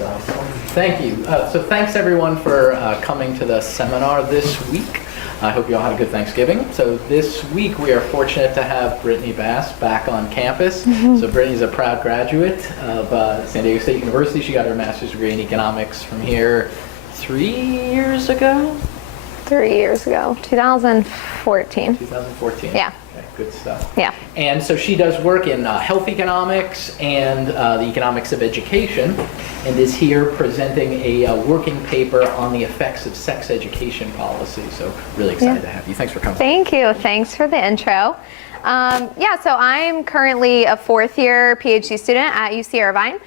stuff. Thank you. So thanks everyone for coming to the seminar this week. I hope you all had a good Thanksgiving. So this week we are fortunate to have Brittany Bass back on campus. So Brittany's a proud graduate of San Diego State University. She got her master's degree in economics from here 3 years ago? 3 years ago, 2014. 2014? Yeah. Okay, good stuff. Yeah. And so she does work in health economics and the economics of education, and is here presenting a working paper on the effects of sex education policy. So really excited to have you. Thanks for coming. Thank you. Thanks for the intro. So I'm currently a fourth year PhD student at UC Irvine.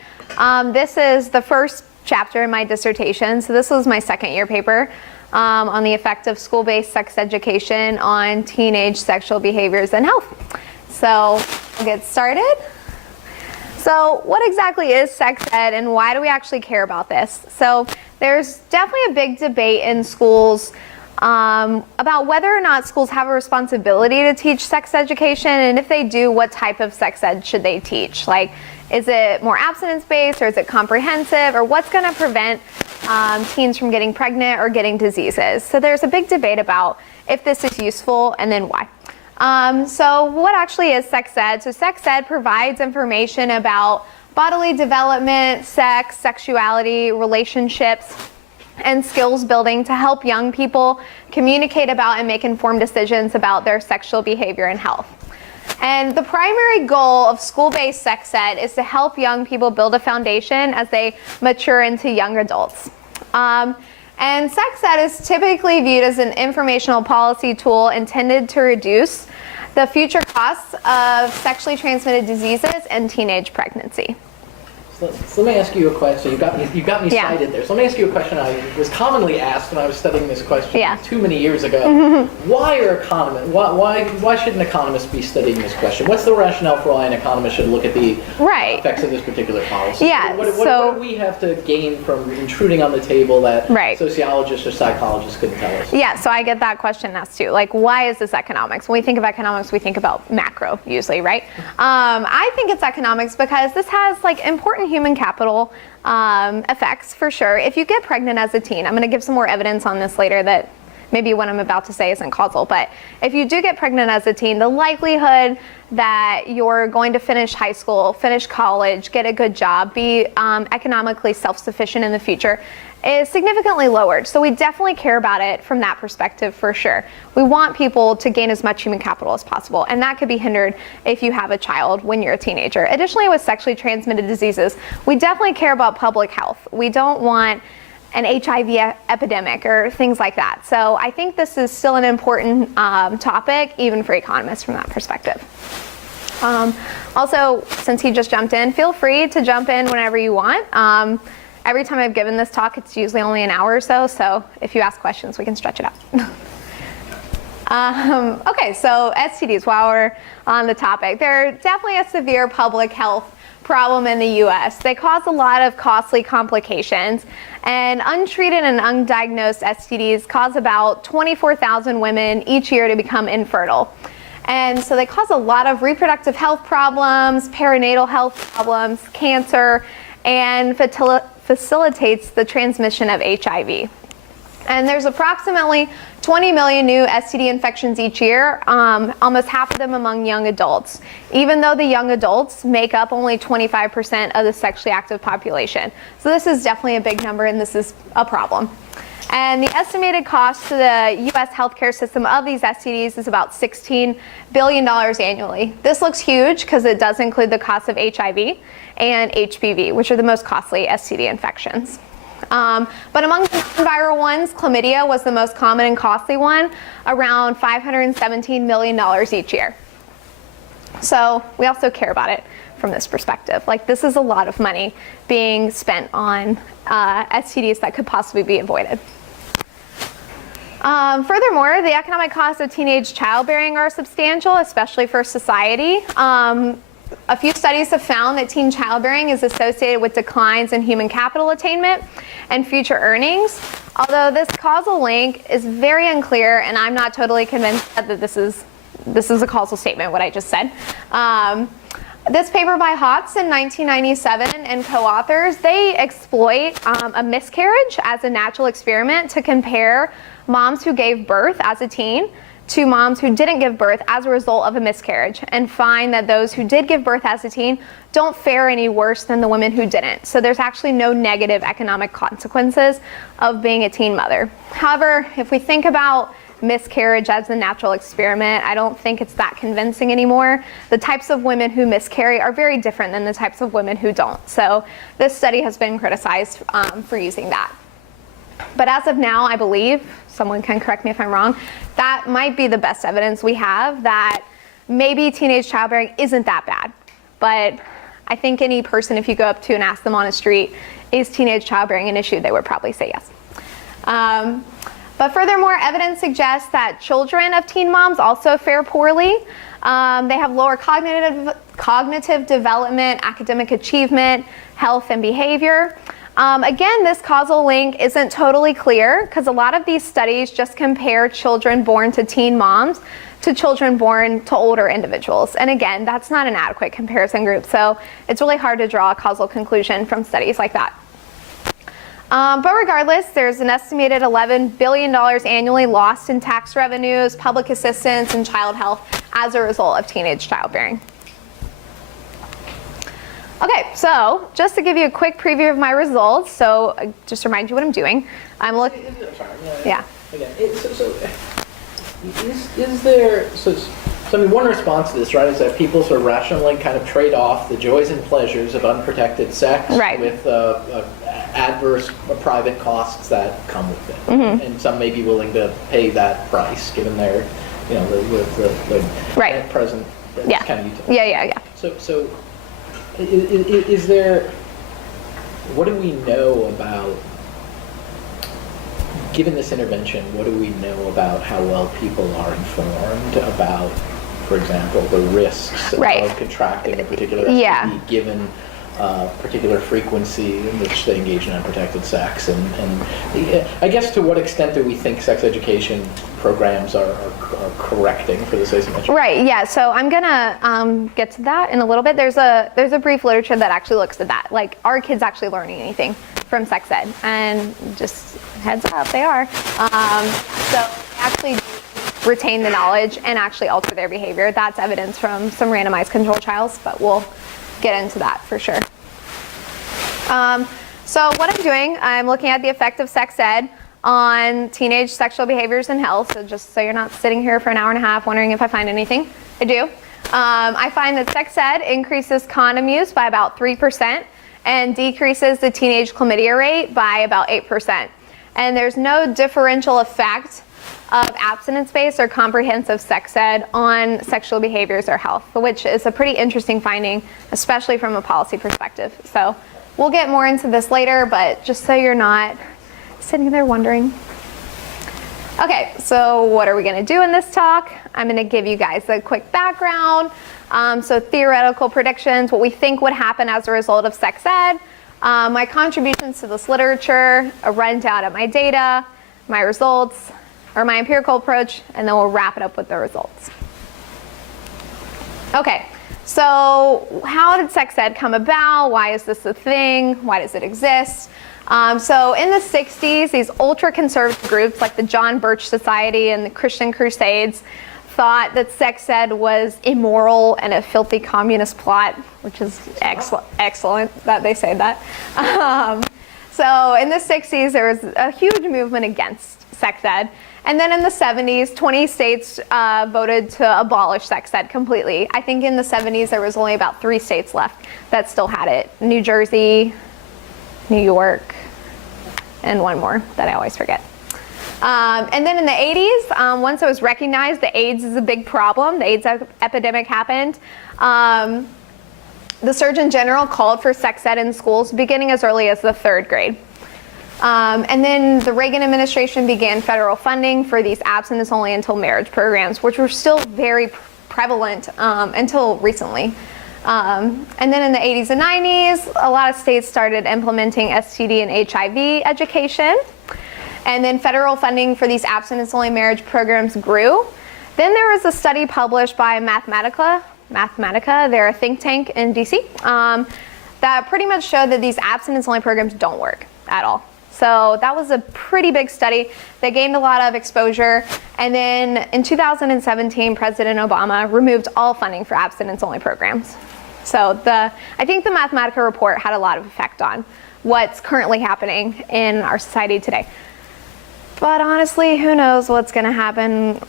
This is the first chapter in my dissertation. So this was my second year paper. On the effect of school-based sex education on teenage sexual behaviors and health. So we'll get started. So what exactly is sex ed and why do we actually care about this? So there's definitely a big debate in schools about whether or not schools have a responsibility to teach sex education, and if they do, what type of sex ed should they teach? Like, is it more abstinence-based, or is it comprehensive, or what's going to prevent teens from getting pregnant or getting diseases? So there's a big debate about if this is useful and then why. So what actually is sex ed? So sex ed provides information about bodily development, sex, sexuality, relationships, and skills building to help young people communicate about and make informed decisions about their sexual behavior and health. And the primary goal of school-based sex ed is to help young people build a foundation as they mature into young adults. And sex ed is typically viewed as an informational policy tool intended to reduce the future costs of sexually transmitted diseases and teenage pregnancy. So let me ask you a question. You got me Yeah. cited there. So let me ask you a question I was commonly asked when I was studying this question too many years ago. Why are economists? Why should an economist be studying this question? What's the rationale for why an economist should look at the effects of this particular policy? Yeah. What do we have to gain from intruding on the table that sociologists or psychologists couldn't tell us? Yeah. So I get that question asked too. Like, why is this economics? When we think of economics, we think about macro usually, right? I think it's economics because this has like important human capital effects for sure. If you get pregnant as a teen, I'm going to give some more evidence on this later that maybe what I'm about to say isn't causal, but if you do get pregnant as a teen, the likelihood that you're going to finish high school, finish college, get a good job, be economically self-sufficient in the future is significantly lowered. So we definitely care about it from that perspective for sure. We want people to gain as much human capital as possible, and that could be hindered if you have a child when you're a teenager. Additionally, with sexually transmitted diseases, we definitely care about public health. We don't want an HIV epidemic or things like that. So I think this is still an important topic, even for economists from that perspective. Also, since he just jumped in, feel free to jump in whenever you want. Every time I've given this talk, it's usually only an hour or so, so if you ask questions, we can stretch it out. Okay, so STDs, while we're on the topic, they're definitely a severe public health problem in the US. They cause a lot of costly complications, and untreated and undiagnosed STDs cause about 24,000 women each year to become infertile. And so they cause a lot of reproductive health problems, perinatal health problems, cancer, and facilitates the transmission of HIV. And there's approximately 20 million new STD infections each year, almost half of them among young adults, even though the young adults make up only 25% of the sexually active population. So this is definitely a big number, and this is a problem. And the estimated cost to the US healthcare system of these STDs is about $16 billion annually. This looks huge because it does include the cost of HIV and HPV, which are the most costly STD infections. But among the viral ones, chlamydia was the most common and costly one, around $517 million each year. So we also care about it from this perspective. Like, this is a lot of money being spent on STDs that could possibly be avoided. Furthermore, the economic costs of teenage childbearing are substantial, especially for society. A few studies have found that teen childbearing is associated with declines in human capital attainment and future earnings, although this causal link is very unclear, and I'm not totally convinced that this is a causal statement, what I just said. This paper by Hotz in 1997 and co-authors, they exploit a miscarriage as a natural experiment to compare moms who gave birth as a teen to moms who didn't give birth as a result of a miscarriage, and find that those who did give birth as a teen don't fare any worse than the women who didn't. So there's actually no negative economic consequences of being a teen mother. However, if we think about miscarriage as a natural experiment, I don't think it's that convincing anymore. The types of women who miscarry are very different than the types of women who don't. So this study has been criticized for using that. But as of now, I believe, someone can correct me if I'm wrong, that might be the best evidence we have that maybe teenage childbearing isn't that bad. But I think any person, if you go up to and ask them on the street, is teenage childbearing an issue, they would probably say yes. But furthermore, evidence suggests that children of teen moms also fare poorly. They have lower cognitive development, academic achievement, health, and behavior. Again, this causal link isn't totally clear because a lot of these studies just compare children born to teen moms to children born to older individuals. And again, that's not an adequate comparison group, so it's really hard to draw a causal conclusion from studies like that. But regardless, there's an estimated $11 billion annually lost in tax revenues, public assistance, and child health as a result of teenage childbearing. Okay, so just to give you a quick preview of my results, so just to remind you what I'm doing, I'm looking. Yeah. Again, is there so I mean, one response to this, right, is that people sort of rationally kind of trade off the joys and pleasures of unprotected sex with adverse private costs that come with it, and some may be willing to pay that price given their, you know, the present kind of utility. Yeah. So is there, what do we know about, given this intervention, what do we know about how well people are informed about, for example, the risks of contracting a particular STD given particular frequency in which they engage in unprotected sex? And I guess to what extent do we think sex education programs are correcting for this asymmetry? Right, yeah, so I'm gonna get to that in a little bit. There's a brief literature that actually looks at that. Like, are kids actually learning anything from sex ed? And just heads up, they are. So they actually retain the knowledge and actually alter their behavior. That's evidence from some randomized control trials, but we'll get into that for sure. So what I'm doing, I'm looking at the effect of sex ed on teenage sexual behaviors and health. So just so you're not sitting here for an hour and a half wondering if I find anything, I do. I find that sex ed increases condom use by about 3% and decreases the teenage chlamydia rate by about 8%. And there's no differential effect of abstinence-based or comprehensive sex ed on sexual behaviors or health, which is a pretty interesting finding, especially from a policy perspective. So we'll get more into this later, but just so you're not sitting there wondering. Okay, so what are we gonna do in this talk? I'm gonna give you guys a quick background. So theoretical predictions, what we think would happen as a result of sex ed, my contributions to this literature, a rundown of my data, my results, or my empirical approach, and then we'll wrap it up with the results. Okay, so how did sex ed come about? Why is this a thing? Why does it exist? So in the 60s, these ultra-conservative groups like the John Birch Society and the Christian Crusades thought that sex ed was immoral and a filthy communist plot, which is excellent that they say that. So in the 60s, there was a huge movement against sex ed. And then in the 70s, 20 states voted to abolish sex ed completely. I think in the 70s, there was only about 3 states left that still had it. New Jersey, New York, and one more that I always forget. And then in the 80s, once it was recognized that AIDS is a big problem, the AIDS epidemic happened, the Surgeon General called for sex ed in schools beginning as early as the 3rd grade. And then the Reagan administration began federal funding for these abstinence only until marriage programs, which were still very prevalent until recently. And then in the 80s and 90s, a lot of states started implementing STD and HIV education. And then federal funding for these abstinence only marriage programs grew. Then there was a study published by Mathematica, Mathematica. They're a think tank in DC that pretty much showed that these abstinence-only programs don't work at all. So that was a pretty big study. They gained a lot of exposure. And then in 2017, President Obama removed all funding for abstinence-only programs. So I think the Mathematica report had a lot of effect on what's currently happening in our society today. But honestly, who knows what's going to happen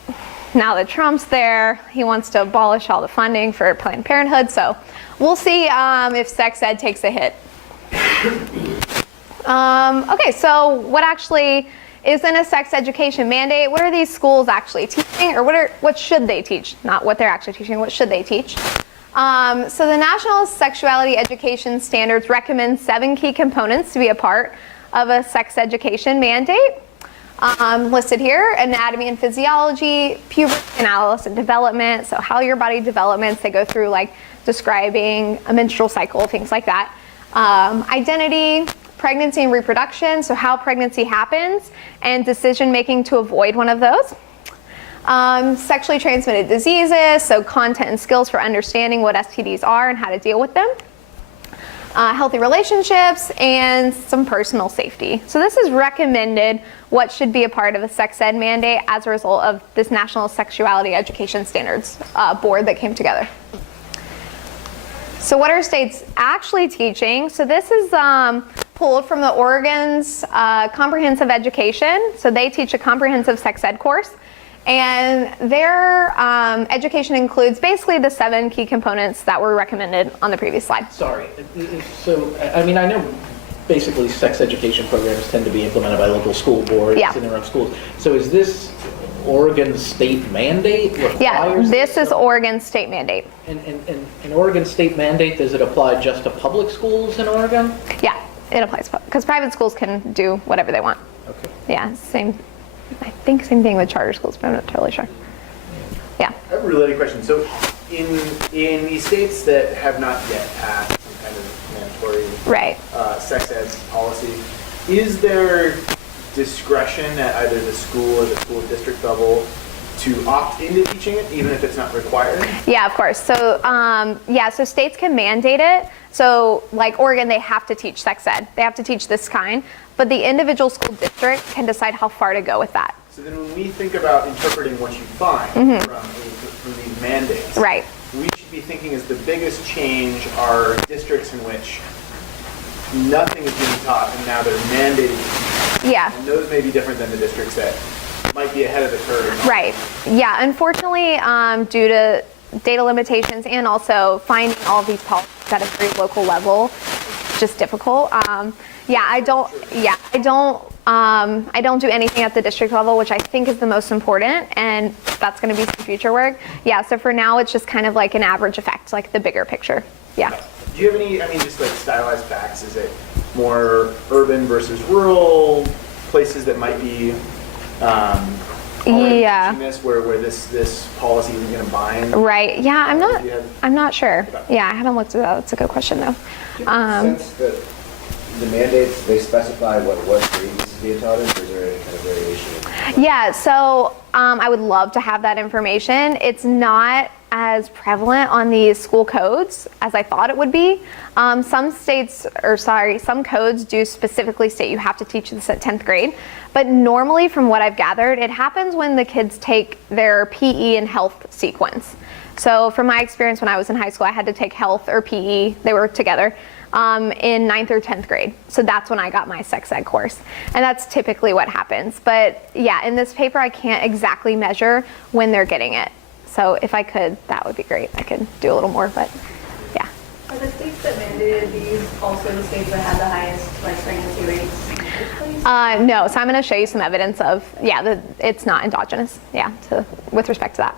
now that Trump's there. He wants to abolish all the funding for Planned Parenthood. So we'll see if sex ed takes a hit. Okay, so what actually is in a sex education mandate? What are these schools actually teaching, or what should they teach? Not what they're actually teaching, what should they teach? So the National Sexuality Education Standards recommend 7 key components to be a part of a sex education mandate. Listed here: anatomy and physiology, puberty and adolescent development, so how your body developments. They go through like describing a menstrual cycle, things like that. Identity, pregnancy and reproduction, so how pregnancy happens, and decision making to avoid one of those. Sexually transmitted diseases, so content and skills for understanding what STDs are and how to deal with them. Healthy relationships, and some personal safety. So this is recommended what should be a part of a sex ed mandate as a result of this National Sexuality Education Standards board that came together. So what are states actually teaching? So this is pulled from the Oregon's Comprehensive Education. So they teach a comprehensive sex ed course. And their education includes basically the 7 key components that were recommended on the previous slide. Sorry. So, I mean, I know basically sex education programs tend to be implemented by local school boards in their own schools. So is this Oregon state mandate? Yeah, this is Oregon state mandate. And an Oregon state mandate, does it apply just to public schools in Oregon? Yeah, it applies, because private schools can do whatever they want. Okay. Yeah, I think same thing with charter schools, but I'm not totally sure. Yeah. I have a related question. So in these states that have not yet passed some kind of mandatory sex ed policy, is there discretion at either the school or the school district level to opt into teaching it, even if it's not required? Yeah, of course. So so states can mandate it. So like Oregon, they have to teach sex ed. They have to teach this kind, but the individual school district can decide how far to go with that. So then when we think about interpreting what you find from these mandates, we should be thinking as the biggest change are districts in which nothing is being taught and now they're mandated to teach. Yeah. And those may be different than the districts that might be ahead of the curve. Right. Yeah. Unfortunately, due to data limitations and also finding all of these policies at a very local level, it's just difficult. I don't do anything at the district level, which I think is the most important, and that's going to be some future work. Yeah. So for now, it's just kind of like an average effect, like the bigger picture. Yeah. Do you have any, just like stylized facts? Is it more urban versus rural places that might be teaching this, where this policy isn't going to bind? Right. Yeah, I'm not sure. Yeah, I haven't looked at that. That's a good question though. Do you have a sense that the mandates, they specify what grade this is being taught in, or is there any kind of variation? Yeah, so I would love to have that information. It's not as prevalent on these school codes as I thought it would be. Some codes do specifically state you have to teach this at 10th grade, but normally from what I've gathered, it happens when the kids take their PE and health sequence. So from my experience when I was in high school, I had to take health or PE, they were together, in 9th or 10th grade. So that's when I got my sex ed course. And that's typically what happens. But yeah, in this paper, I can't exactly measure when they're getting it. So if I could, that would be great. I could do a little more, but yeah. Are the states that mandated these also the states that had the highest pregnancy rates? No, so I'm going to show you some evidence of, it's not endogenous, with respect to that.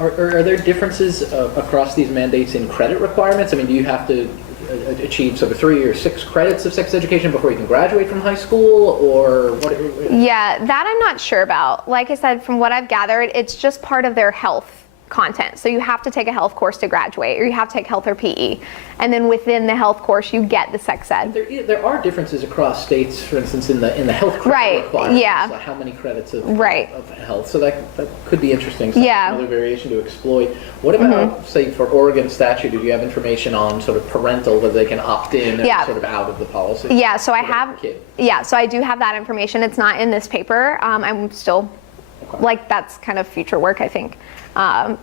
Are there differences across these mandates in credit requirements? I mean, do you have to achieve sort of 3 or 6 credits of sex education before you can graduate from high school, or what? Yeah, that I'm not sure about. Like I said, from what I've gathered, it's just part of their health content. So you have to take a health course to graduate, or you have to take health or PE. And then within the health course, you get the sex ed. There are differences across states, for instance, in the health credit Right, requirements. yeah. Like how many credits of health. So that could be interesting. Yeah. Another variation to exploit. What about, say, for Oregon statute, do you have information on sort of parental, whether they can opt in and sort of out of the policy? Yeah, so I have, so I do have that information. It's not in this paper. I'm still, like, that's kind of future work, I think.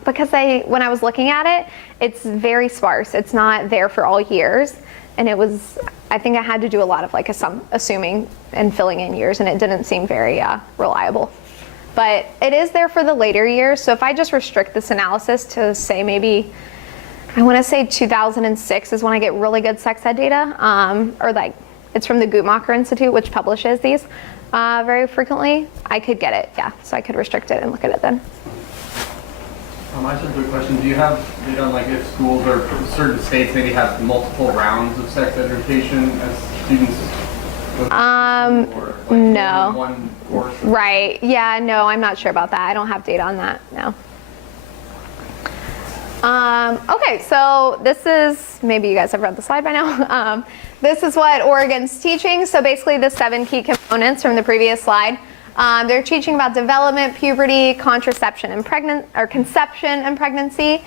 Because when I was looking at it, it's very sparse. It's not there for all years. And it was, I think I had to do a lot of like assuming and filling in years, and it didn't seem very reliable. But it is there for the later years. So if I just restrict this analysis to say maybe, I want to say 2006 is when I get really good sex ed data, or like it's from the Guttmacher Institute, which publishes these very frequently, I could get it, yeah. So I could restrict it and look at it then. I just have a question. Do you have data on like if schools or certain states maybe have multiple rounds of sex education as students? Or like No. One course? Right, yeah, no, I'm not sure about that. I don't have data on that, no. Okay, so this is, maybe you guys have read the slide by now. This is what Oregon's teaching. So basically the 7 key components from the previous slide. They're teaching about development, puberty, contraception and conception and pregnancy.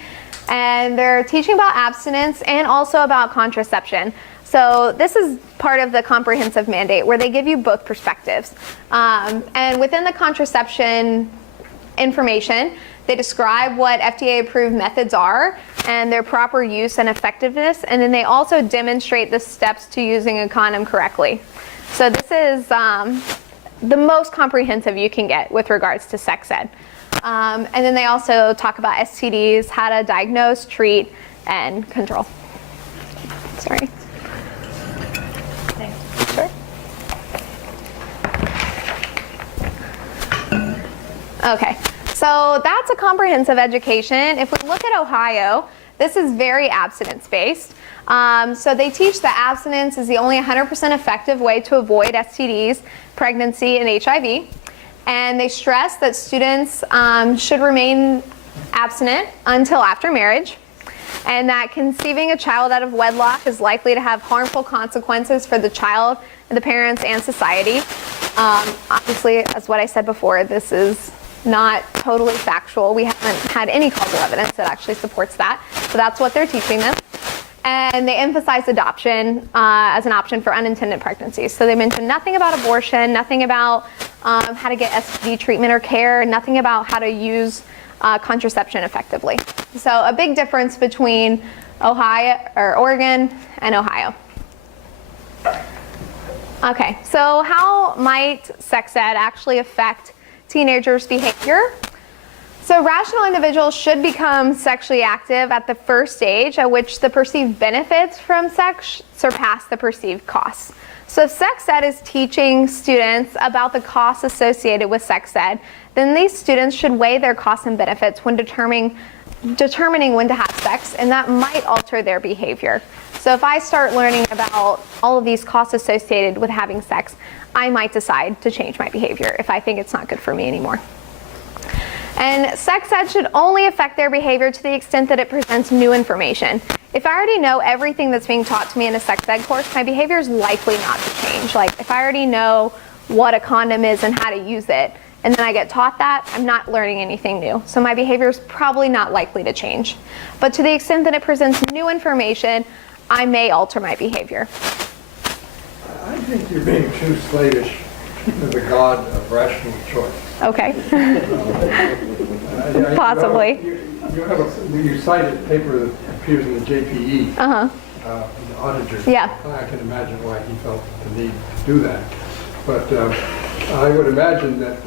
And they're teaching about abstinence and also about contraception. So this is part of the comprehensive mandate where they give you both perspectives. And within the contraception information, they describe what FDA-approved methods are and their proper use and effectiveness, and then they also demonstrate the steps to using a condom correctly. So this is the most comprehensive you can get with regards to sex ed. And then they also talk about STDs, how to diagnose, treat, and control. Sorry. Thanks. Sure. Okay. So that's a comprehensive education. If we look at Ohio, this is very abstinence-based. So they teach that abstinence is the only 100% effective way to avoid STDs, pregnancy, and HIV. And they stress that students should remain abstinent until after marriage, and that conceiving a child out of wedlock is likely to have harmful consequences for the child, the parents, and society. Obviously, as what I said before, this is not totally factual. We haven't had any causal evidence that actually supports that. So that's what they're teaching them. And they emphasize adoption as an option for unintended pregnancies. So they mention nothing about abortion, nothing about how to get STD treatment or care, nothing about how to use contraception effectively. So a big difference between Oregon and Ohio. Okay, so how might sex ed actually affect teenagers' behavior? So rational individuals should become sexually active at the first age at which the perceived benefits from sex surpass the perceived costs. So if sex ed is teaching students about the costs associated with sex ed, then these students should weigh their costs and benefits when determining when to have sex, and that might alter their behavior. So if I start learning about all of these costs associated with having sex, I might decide to change my behavior if I think it's not good for me anymore. And sex ed should only affect their behavior to the extent that it presents new information. If I already know everything that's being taught to me in a sex ed course, my behavior is likely not to change. Like if I already know what a condom is and how to use it, and then I get taught that, I'm not learning anything new. So my behavior is probably not likely to change. But to the extent that it presents new information, I may alter my behavior. I think you're being too slavish to the God of rational choice. Okay. Possibly. You cited a paper that appears in the JPE, the auditor. Yeah. I can imagine why he felt the need to do that. But I would imagine that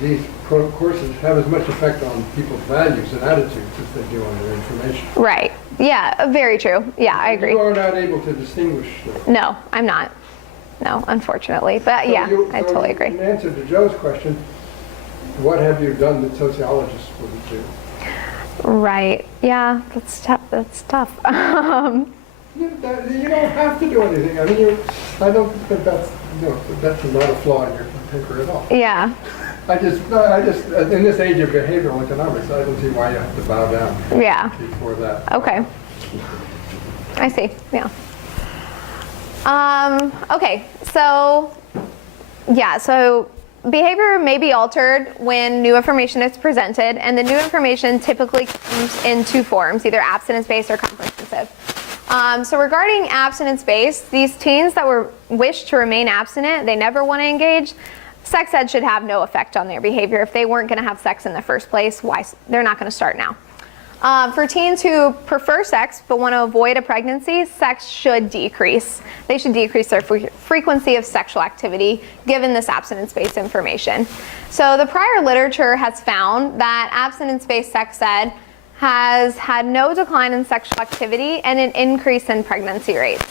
these courses have as much effect on people's values and attitudes as they do on their information. Right. Yeah, very true. Yeah, I agree. You are not able to distinguish. No, I'm not. No, unfortunately. But So yeah, I totally agree. In answer to Joe's question, what have you done that sociologists wouldn't do? Right. Yeah, that's tough. That's tough. You don't have to do anything. I mean, I don't think that's not a flaw in your paper at all. Yeah. in this age of behavioral economics, I don't see why you have to bow down Yeah. before that. Okay. I see. Yeah. Okay. So, yeah. So behavior may be altered when new information is presented, and the new information typically comes in two forms, either abstinence-based or comprehensive. So regarding abstinence-based, these teens that wish to remain abstinent, they never want to engage, sex ed should have no effect on their behavior. If they weren't going to have sex in the first place, they're not going to start now. For teens who prefer sex but want to avoid a pregnancy, sex should decrease. They should decrease their frequency of sexual activity given this abstinence-based information. So the prior literature has found that abstinence-based sex ed has had no decline in sexual activity and an increase in pregnancy rates.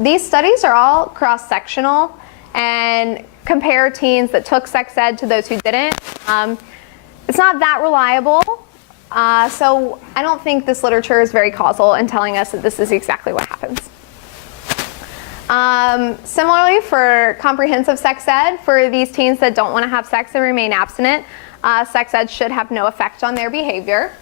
These studies are all cross-sectional and compare teens that took sex ed to those who didn't. It's not that reliable. So I don't think this literature is very causal in telling us that this is exactly what happens. Similarly, for comprehensive sex ed, for these teens that don't want to have sex and remain abstinent, sex ed should have no effect on their behavior.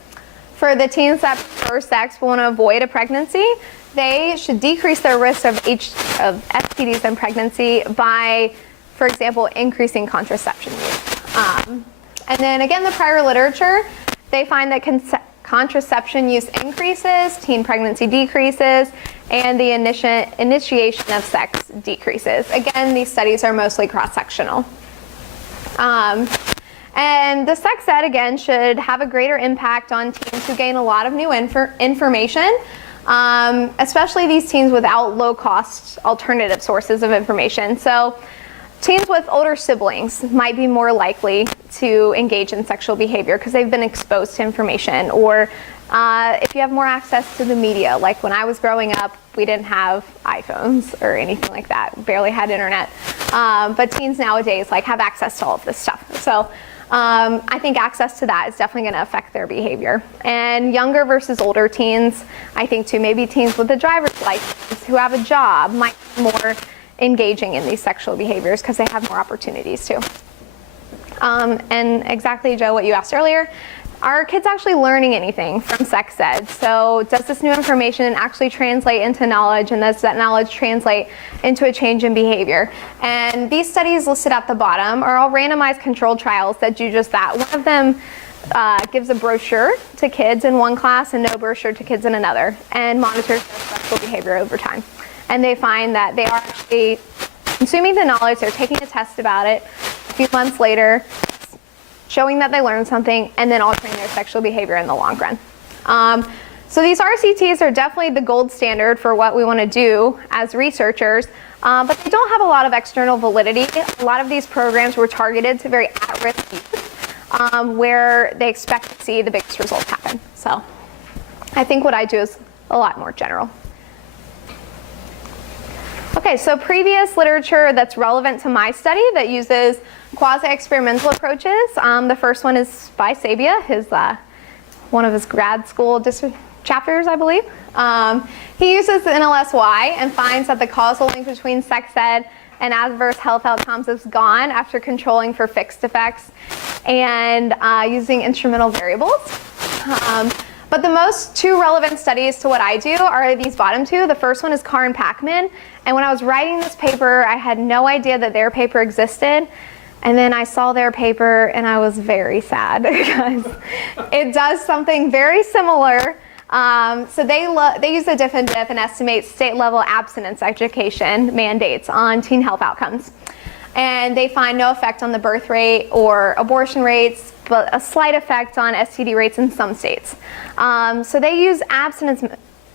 For the teens that prefer sex but want to avoid a pregnancy, they should decrease their risk of STDs and pregnancy by, for example, increasing contraception use. And then again, the prior literature, they find that contraception use increases, teen pregnancy decreases, and the initiation of sex decreases. Again, these studies are mostly cross-sectional. And the sex ed, again, should have a greater impact on teens who gain a lot of new information, especially these teens without low-cost alternative sources of information. So teens with older siblings might be more likely to engage in sexual behavior because they've been exposed to information, or if you have more access to the media, like when I was growing up, we didn't have iPhones or anything like that, barely had internet. But teens nowadays have access to all of this stuff. So I think access to that is definitely going to affect their behavior. And younger versus older teens, I think too, maybe teens with a driver's license who have a job might be more engaging in these sexual behaviors because they have more opportunities too. And exactly, Joe, what you asked earlier, are kids actually learning anything from sex ed? So does this new information actually translate into knowledge, and does that knowledge translate into a change in behavior? And these studies listed at the bottom are all randomized controlled trials that do just that. One of them gives a brochure to kids in one class and no brochure to kids in another, and monitors their sexual behavior over time. And they find that they are actually consuming the knowledge, they're taking a test about it a few months later, showing that they learned something, and then altering their sexual behavior in the long run. So these RCTs are definitely the gold standard for what we want to do as researchers, but they don't have a lot of external validity. A lot of these programs were targeted to very at-risk youth, where they expect to see the biggest results happen. So I think what I do is a lot more general. Okay, so previous literature that's relevant to my study that uses quasi-experimental approaches. The first one is by Sabia, one of his grad school chapters, I believe. He uses NLSY and finds that the causal link between sex ed and adverse health outcomes is gone after controlling for fixed effects and using instrumental variables. But the most two relevant studies to what I do are these bottom two. The first one is Carr and Packman. And when I was writing this paper, I had no idea that their paper existed. And then I saw their paper and I was very sad because it does something very similar. So they use the diff and diff and estimate state-level abstinence education mandates on teen health outcomes. And they find no effect on the birth rate or abortion rates, but a slight effect on STD rates in some states. So they use abstinence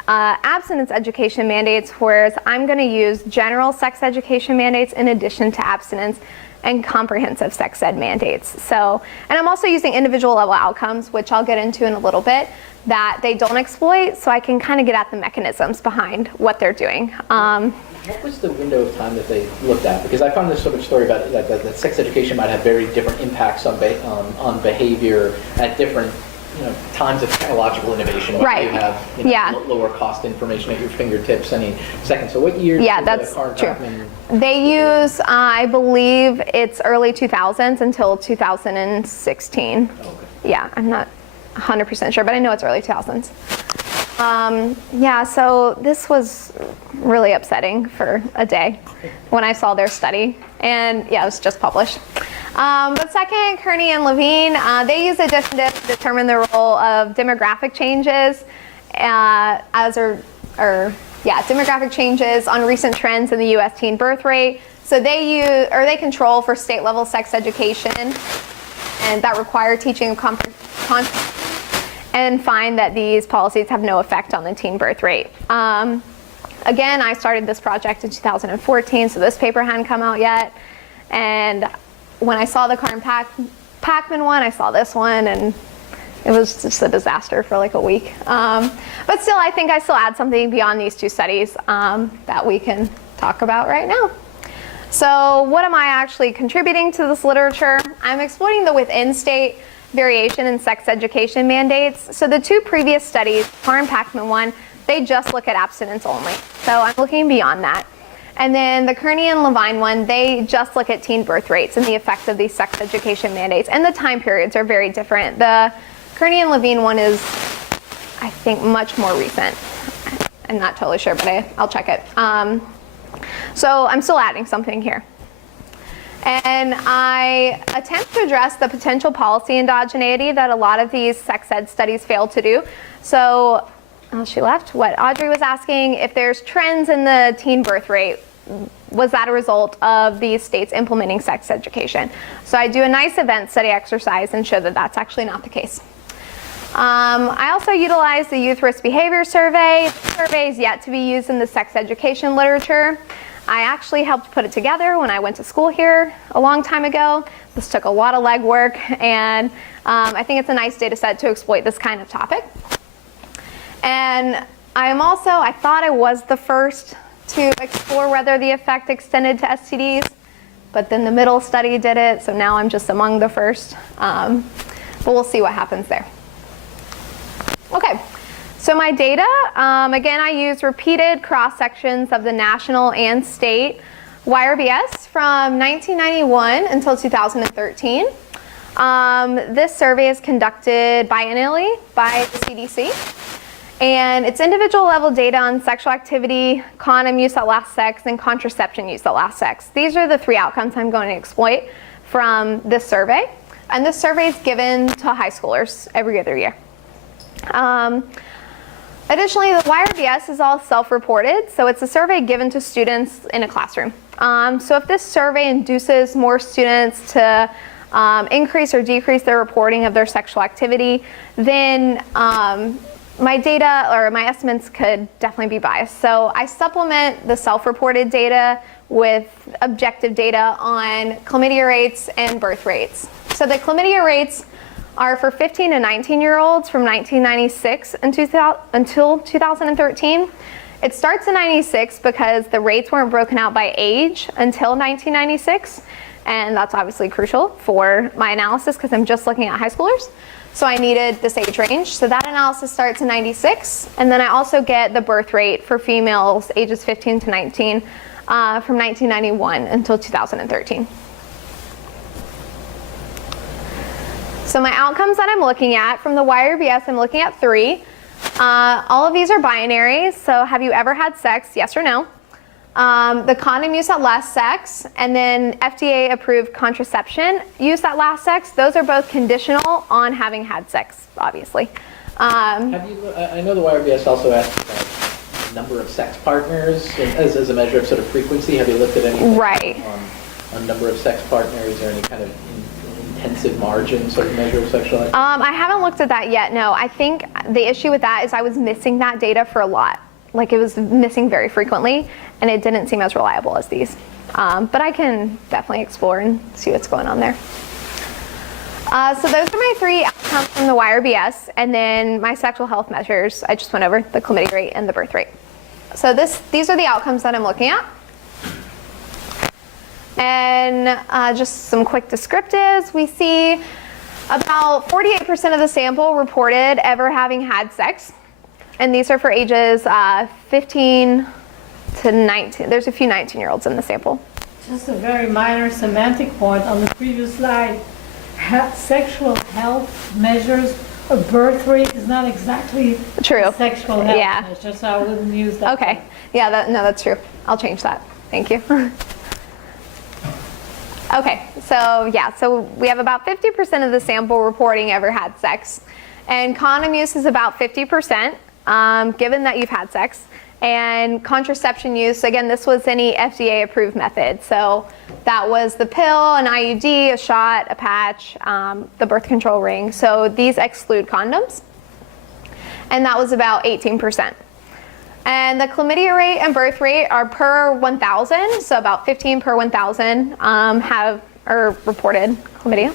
education mandates, whereas I'm going to use general sex education mandates in addition to abstinence and comprehensive sex ed mandates. So, and I'm also using individual level outcomes, which I'll get into in a little bit, that they don't exploit, so I can kind of get at the mechanisms behind what they're doing. What was the window of time that they looked at? Because I found this sort of story about that sex education might have very different impacts on behavior at different times of technological innovation, where Right. you have Yeah. lower cost information at your fingertips any second. So what year? Yeah, did that's the Carn true. Bachman- They use, I believe it's early 2000s until 2016. Okay. Yeah, I'm not 100% sure, but I know it's early 2000s. Yeah, so this was really upsetting for a day when I saw their study. And yeah, it was just published. But second, Kearney and Levine, they use addition to determine the role of demographic changes demographic changes on recent trends in the U.S. teen birth rate. So they control for state level sex education and that require teaching of and find that these policies have no effect on the teen birth rate. Again, I started this project in 2014, so this paper hadn't come out yet. And when I saw the Carn-Pachman one, I saw this one, and it was just a disaster for like a week. But still, I think I still add something beyond these two studies that we can talk about right now. So what am I actually contributing to this literature? I'm exploiting the within-state variation in sex education mandates. So the two previous studies, Carn-Pachman one, they just look at abstinence only. So I'm looking beyond that. And then the Kearney and Levine one, they just look at teen birth rates and the effects of these sex education mandates. And the time periods are very different. The Kearney and Levine one is, I think, much more recent. I'm not totally sure, but I'll check it. So I'm still adding something here. And I attempt to address the potential policy endogeneity that a lot of these sex ed studies fail to do. So, she left, what Audrey was asking, if there's trends in the teen birth rate, was that a result of these states implementing sex education? So I do a nice event study exercise and show that that's actually not the case. I also utilize the Youth Risk Behavior Survey. The survey is yet to be used in the sex education literature. I actually helped put it together when I went to school here a long time ago. This took a lot of legwork, and I think it's a nice data set to exploit this kind of topic. And I thought I was the first to explore whether the effect extended to STDs, but then the middle study did it, so now I'm just among the first. But we'll see what happens there. Okay, so my data, again, I use repeated cross-sections of the national and state YRBS from 1991 until 2013. This survey is conducted biennially by the CDC. And it's individual level data on sexual activity, condom use at last sex, and contraception use at last sex. These are the three outcomes I'm going to exploit from this survey. And this survey is given to high schoolers every other year. Additionally, the YRBS is all self-reported, so it's a survey given to students in a classroom. So if this survey induces more students to increase or decrease their reporting of their sexual activity, then my data or my estimates could definitely be biased. So I supplement the self-reported data with objective data on chlamydia rates and birth rates. So the chlamydia rates are for 15 to 19-year-olds from 1996 until 2013. It starts in 96 because the rates weren't broken out by age until 1996, and that's obviously crucial for my analysis because I'm just looking at high schoolers. So I needed this age range. So that analysis starts in 96, and then I also get the birth rate for females ages 15 to 19 from 1991 until 2013. So my outcomes that I'm looking at from the YRBS, I'm looking at three. All of these are binaries, so have you ever had sex, yes or no? The condom use at last sex, and then FDA approved contraception use at last sex. Those are both conditional on having had sex, obviously. I know the YRBS also asks about number of sex partners as a measure of sort of frequency. Have you looked at anything Right. on number of sex partners or any kind of intensive margin sort of measure of sexual activity? I haven't looked at that yet, no. I think the issue with that is I was missing that data for a lot. Like it was missing very frequently, and it didn't seem as reliable as these. But I can definitely explore and see what's going on there. So those are my three outcomes from the YRBS, and then my sexual health measures. I just went over the chlamydia rate and the birth rate. So these are the outcomes that I'm looking at. And just some quick descriptives. We see About 48% of the sample reported ever having had sex. And these are for ages 15 to 19. There's a few 19-year-olds in the sample. Just a very minor semantic point on the previous slide. Sexual health measures, a birth rate is not exactly True. Sexual health Yeah. measure, so I wouldn't use that. Okay. Yeah, that's true. I'll change that. Thank you. Okay, so we have about 50% of the sample reporting ever had sex. And condom use is about 50%, given that you've had sex. And contraception use, again, this was any FDA-approved method. So that was the pill, an IUD, a shot, a patch, the birth control ring. So these exclude condoms. And that was about 18%. And the chlamydia rate and birth rate are per 1,000, so about 15 per 1,000 are reported chlamydia.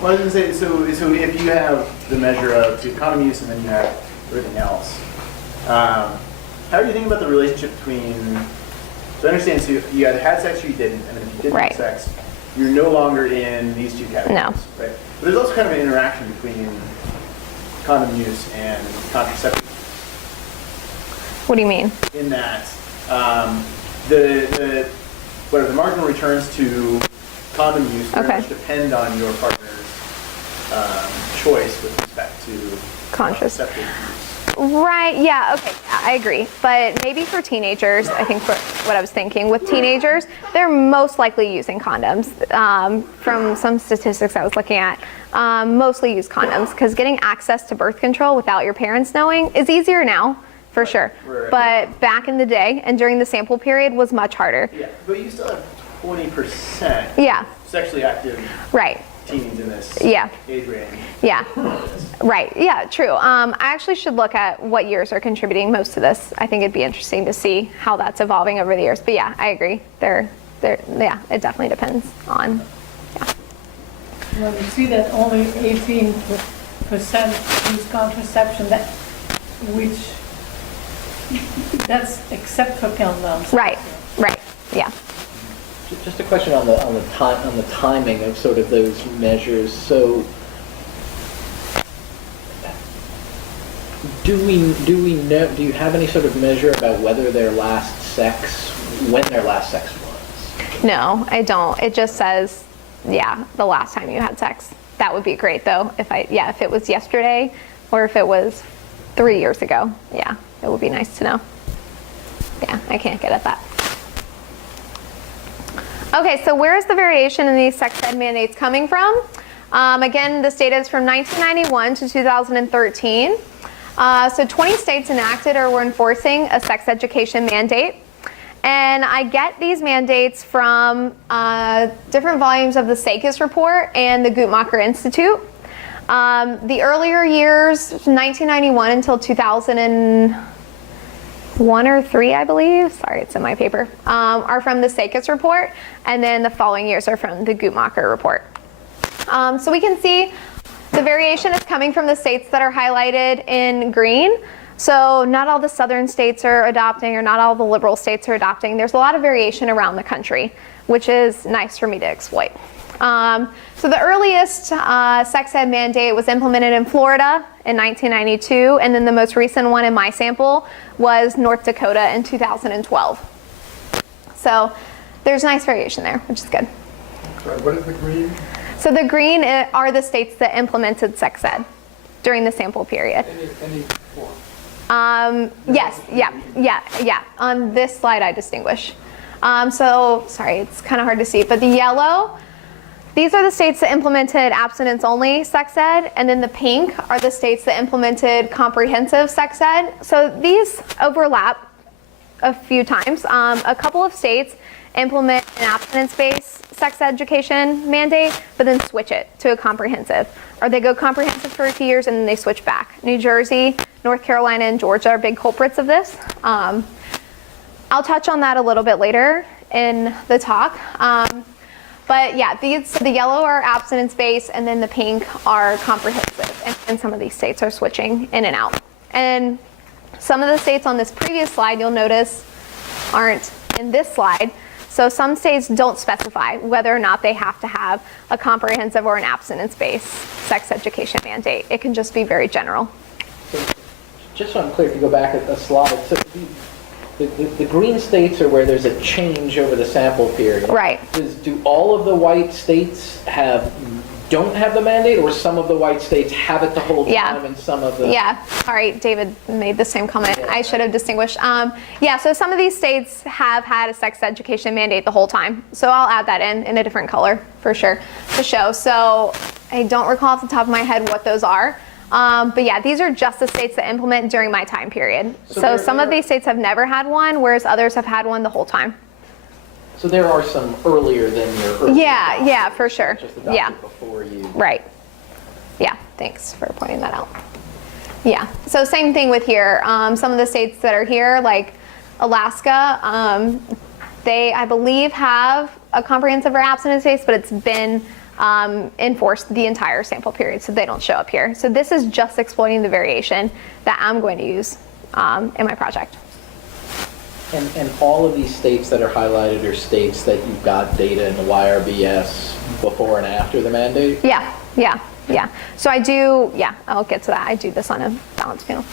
Well, I was going to say, so if you have the measure of condom use and then you have everything else, how are you thinking about the relationship between, so I understand, so you either had sex or you didn't, and then if you didn't Right. have sex, you're no longer in these two categories, No. right? But there's also kind of an interaction between condom use and contraception. What do you mean? In that the marginal returns to condom use very Okay. much depend on your partner's choice with respect to contraceptive use. Right, yeah, okay, I agree. But maybe for teenagers, I think what I was thinking, with teenagers, they're most likely using condoms. From some statistics I was looking at, mostly use condoms because getting access to birth control without your parents knowing is easier now. For sure. Right. But back in the day and during the sample period was much harder. Yeah, but you still have 20% Yeah, sexually active right. teens in this Yeah. age range. Yeah, right. Yeah, true. I actually should look at what years are contributing most to this. I think it'd be interesting to see how that's evolving over the years. But yeah, I agree. Yeah, it definitely depends on, yeah. Well, you see that only 18% use contraception, that's except for condoms. Right, yeah. Just a question on the timing of sort of those measures. So, do we know? Do you have any sort of measure about when their last sex was? No, I don't. It just says, yeah, the last time you had sex. That would be great though. If it was yesterday or if it was 3 years ago. Yeah, it would be nice to know. Yeah, I can't get at that. Okay, so where is the variation in these sex ed mandates coming from? Again, this data is from 1991 to 2013. So 20 states enacted or were enforcing a sex education mandate. And I get these mandates from different volumes of the SACUS report and the Guttmacher Institute. The earlier years, 1991 until 2001 or 3, I believe, sorry, it's in my paper, are from the SACUS report, and then the following years are from the Guttmacher report. So we can see the variation is coming from the states that are highlighted in green. So not all the southern states are adopting, or not all the liberal states are adopting. There's a lot of variation around the country, which is nice for me to exploit. So the earliest sex ed mandate was implemented in Florida in 1992, and then the most recent one in my sample was North Dakota in 2012. So there's nice variation there, which is good. Sorry, what is the green? So the green are the states that implemented sex ed during the sample period. Any form? Yes, yeah. On this slide I distinguish. So, sorry, it's kind of hard to see, but the yellow, these are the states that implemented abstinence-only sex ed, and then the pink are the states that implemented comprehensive sex ed. So these overlap a few times. A couple of states implement an abstinence-based sex education mandate, but then switch it to a comprehensive. Or they go comprehensive for a few years and then they switch back. New Jersey, North Carolina, and Georgia are big culprits of this. I'll touch on that a little bit later in the talk. But yeah, the yellow are abstinence-based, and then the pink are comprehensive. And some of these states are switching in and out. And some of the states on this previous slide, you'll notice, aren't in this slide. So some states don't specify whether or not they have to have a comprehensive or an abstinence-based sex education mandate. It can just be very general. So, just so I'm clear, if you go back a slide, so the green states are where there's a change over the sample period. Right. Do all of the white states don't have the mandate, or some of the white states have it the whole time and some of the... Yeah, all right, David made the same comment. Yeah. I should have distinguished. Yeah, so some of these states have had a sex education mandate the whole time. So I'll add that in a different color for sure to show. So I don't recall off the top of my head what those are. But yeah, these are just the states that implement during my time period. So some of these states have never had one, whereas others have had one the whole time. So there are some earlier than your earlier. Yeah, for sure. Just adopted before you. Right. Yeah, thanks for pointing that out. Yeah, so same thing with here. Some of the states that are here, like Alaska, they, I believe, have a comprehensive or abstinence base, but it's been enforced the entire sample period, so they don't show up here. So this is just exploiting the variation that I'm going to use in my project. And all of these states that are highlighted are states that you've got data in the YRBS before and after the mandate? Yeah. So I do, I'll get to that. I do this on a balance panel.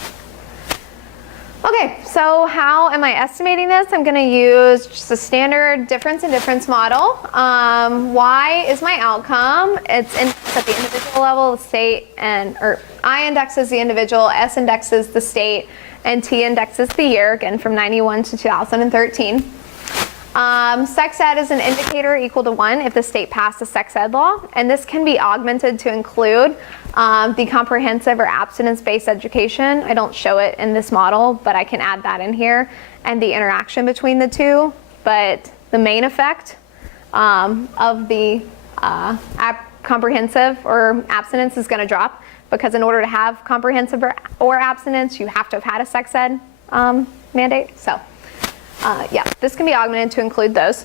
Okay, so how am I estimating this? I'm gonna use just a standard difference in difference model. Y is my outcome. It's indexed at the individual level, the state, or I indexes the individual, S indexes the state, and T indexes the year, again from 91 to 2013. Sex ed is an indicator equal to 1 if the state passed a sex ed law, and this can be augmented to include the comprehensive or abstinence-based education. I don't show it in this model, but I can add that in here, and the interaction between the two. But the main effect of the comprehensive or abstinence is going to drop, because in order to have comprehensive or abstinence, you have to have had a sex ed mandate. So this can be augmented to include those.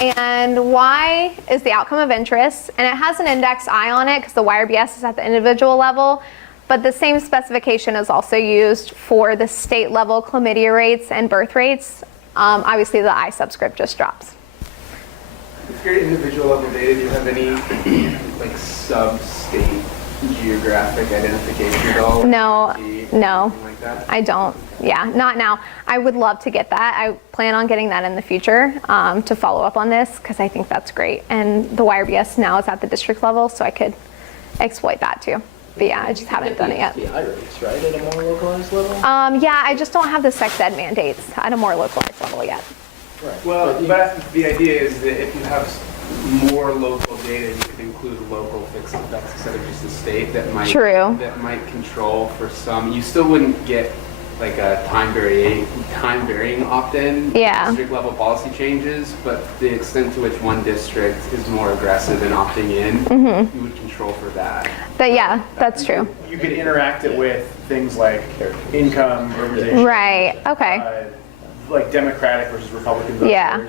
And Y is the outcome of interest, and it has an index I on it because the YRBS is at the individual level, but the same specification is also used for the state level chlamydia rates and birth rates. Obviously the I subscript just drops. If you're individual level data, do you have any like sub-state geographic identification at all? No, Like that? I don't. Yeah, not now. I would love to get that. I plan on getting that in the future to follow up on this, because I think that's great. And the YRBS now is at the district level, so I could exploit that too. But yeah, I just haven't done it yet. STI rates, right, at a more localized level? Yeah, I just don't have the sex ed mandates at a more localized level yet. Right. Well, but the idea is that if you have more local data, you could include local fixed effects instead of just the state that might control for some. You still wouldn't get like a time varying opt-in district level policy changes, but the extent to which one district is more aggressive in opting in, you would control for that. But yeah, that's true. You could interact it with things like income, urbanization. Right, okay. Like Democratic versus Republican voters. Yeah.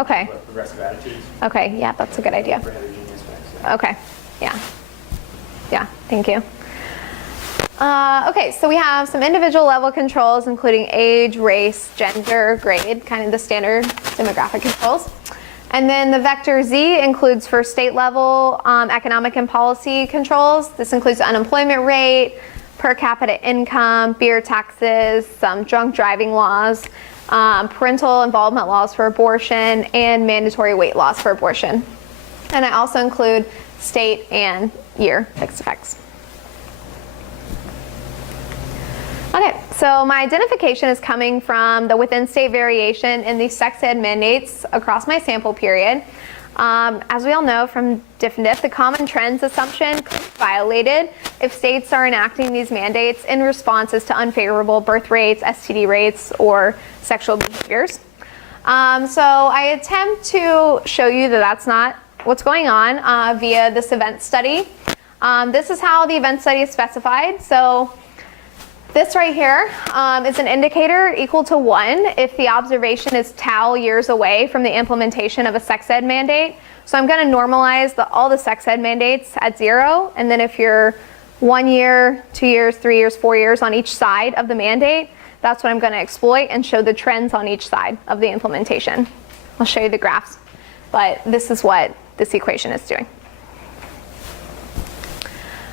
Okay. Progressive attitudes. Okay, yeah, that's a good idea. For heterogeneous facts, yeah. Okay, yeah, thank you. Okay, so we have some individual level controls, including age, race, gender, grade, kind of the standard demographic controls. And then the vector Z includes for state level economic and policy controls. This includes the unemployment rate, per capita income, beer taxes, some drunk driving laws, parental involvement laws for abortion, and mandatory weight loss for abortion. And I also include state and year fixed effects. Okay, so my identification is coming from the within state variation in the sex ed mandates across my sample period. As we all know from Diff and Diff, the common trends assumption could be violated if states are enacting these mandates in responses to unfavorable birth rates, STD rates, or sexual behaviors. So I attempt to show you that that's not what's going on via this event study. This is how the event study is specified. So this right here is an indicator equal to 1 if the observation is tau years away from the implementation of a sex ed mandate. So I'm going to normalize all the sex ed mandates at 0, and then if you're 1 year, 2 years, 3 years, 4 years on each side of the mandate, that's what I'm going to exploit and show the trends on each side of the implementation. I'll show you the graphs, but this is what this equation is doing.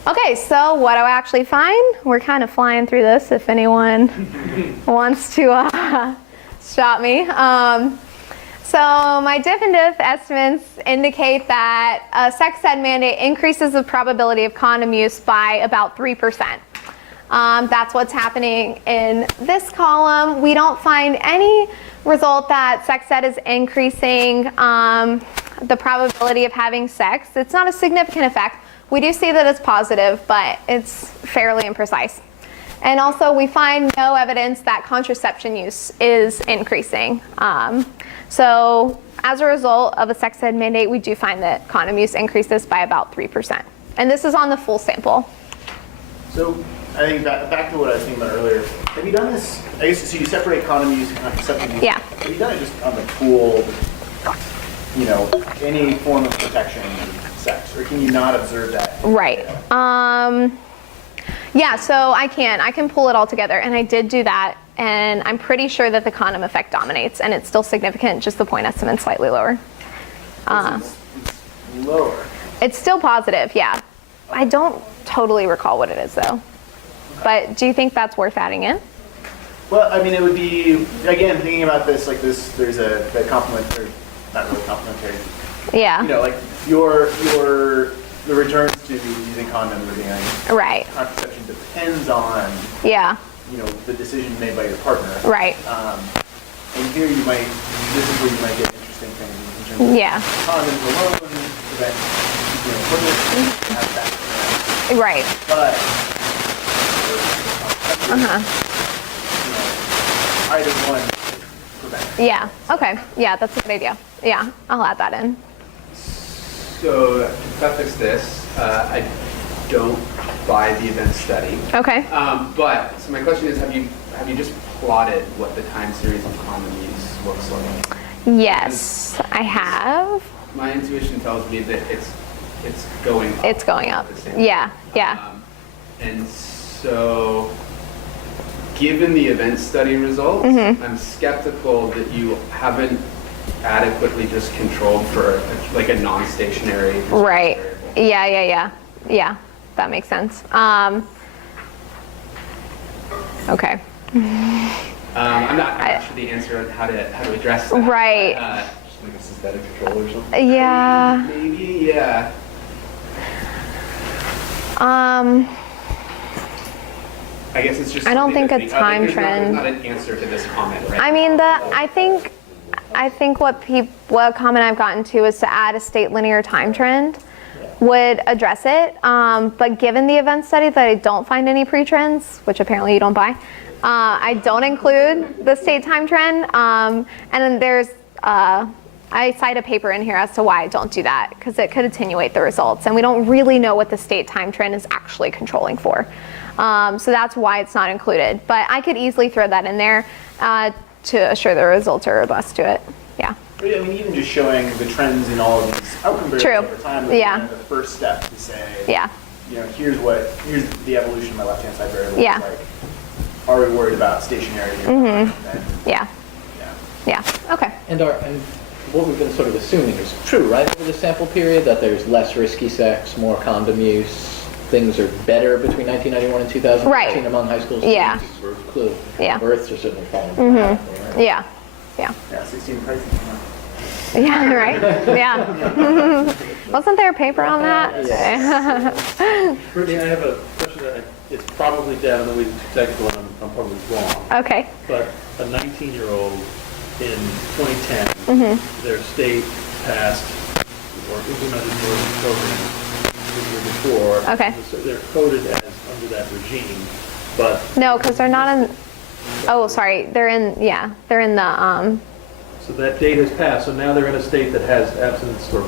Okay, so what do I actually find? We're kind of flying through this if anyone wants to stop me. So my diff and diff estimates indicate that a sex ed mandate increases the probability of condom use by about 3%. That's what's happening in this column. We don't find any result that sex ed is increasing the probability of having sex. It's not a significant effect. We do see that it's positive, but it's fairly imprecise. And also we find no evidence that contraception use is increasing. So as a result of a sex ed mandate, we do find that condom use increases by about 3%. And this is on the full sample. So I think back to what I was thinking about earlier. Have you done this? I guess so. You separate condom use and contraception use. Yeah. Have you done it just on the pooled, any form of protection sex, or can you not observe that? Right. Yeah. So I can pull it all together, and I did do that, and I'm pretty sure that the condom effect dominates, and it's still significant. Just the point estimate's slightly lower. It's lower. It's still positive. Yeah. I don't totally recall what it is though. But do you think that's worth adding in? Well, I mean, it would be, again, thinking about this, like this, there's the complementary, not really complementary. Yeah. Like the returns to using condoms or being Right. contraception depends on, Yeah. the decision made by your partner. Right. And here this is where you might get interesting things in terms of Yeah. condoms alone, prevent, have that. Right. But, either one prevent. Yeah. Okay. Yeah, that's a good idea. Yeah, I'll add that in. So to preface this, I don't buy the event study. Okay. But so my question is, have you just plotted what the time series of condom use looks like? Yes, I have. My intuition tells me that it's going up. It's going up. at the same Yeah. time. Yeah. And so, given the event study results, I'm skeptical that you haven't adequately just controlled for a non-stationary. Right. variable. Yeah. That makes sense. Okay. I'm not sure the answer on how to address that. Right. Just like a synthetic control or something? Yeah. Maybe, yeah. I guess it's just. I don't something think to a think of. time There's trend- not an answer to this comment, right? I mean, I think what comment I've gotten to is to add a state linear time trend would address it. But given the event study that I don't find any pre-trends, which apparently you don't buy, I don't include the state time trend. And then there's, I cite a paper in here as to why I don't do that, because it could attenuate the results. And we don't really know what the state time trend is actually controlling for. So that's why it's not included. But I could easily throw that in there to assure the results are robust to it. Yeah. But, I mean, even just showing the trends in all of these outcome variables True. over time would be Yeah. the first step to say, Yeah. here's the evolution of my left-hand side variable. Yeah. Like, are we worried about stationarity or not? And then, Yeah. yeah. Okay. And what we've been sort of assuming is true, right, over the sample period, that there's less risky sex, more condom use, things are better between 1991 and 2015 Right. among high school Yeah. students. Yeah. Births are certainly falling back. Yeah. Yeah, 16 prices. Yeah, right? Yeah. Wasn't there a paper on that? Brittany, I have a question that it's probably down, and the weeds too technical, and I'm probably wrong. Okay. But a 19-year-old in 2010, their state passed or implemented the program the year before. Okay. So they're coded as under that regime, but No, because they're not in, oh, sorry, they're in the, so that date has passed. So now they're in a state that has abstinence or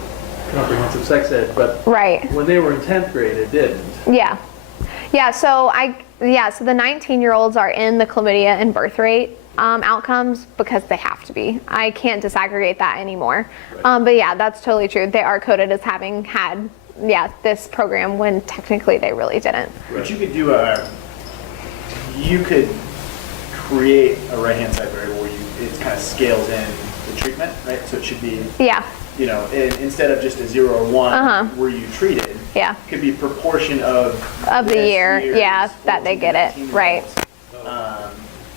comprehensive sex ed, but right. when they were in 10th grade, it didn't. Yeah. Yeah, so the 19-year-olds are in the chlamydia and birth rate outcomes because they have to be. I can't disaggregate that anymore. Right. But yeah, that's totally true. They are coded as having had, this program when technically they really didn't. But you could you could create a right-hand side variable where it kind of scales in the treatment, right? So it should be, Yeah. you know, instead of just a 0 or 1, were you treated? Yeah. Could be proportion of the year, years, yeah, that they get it, 14 right.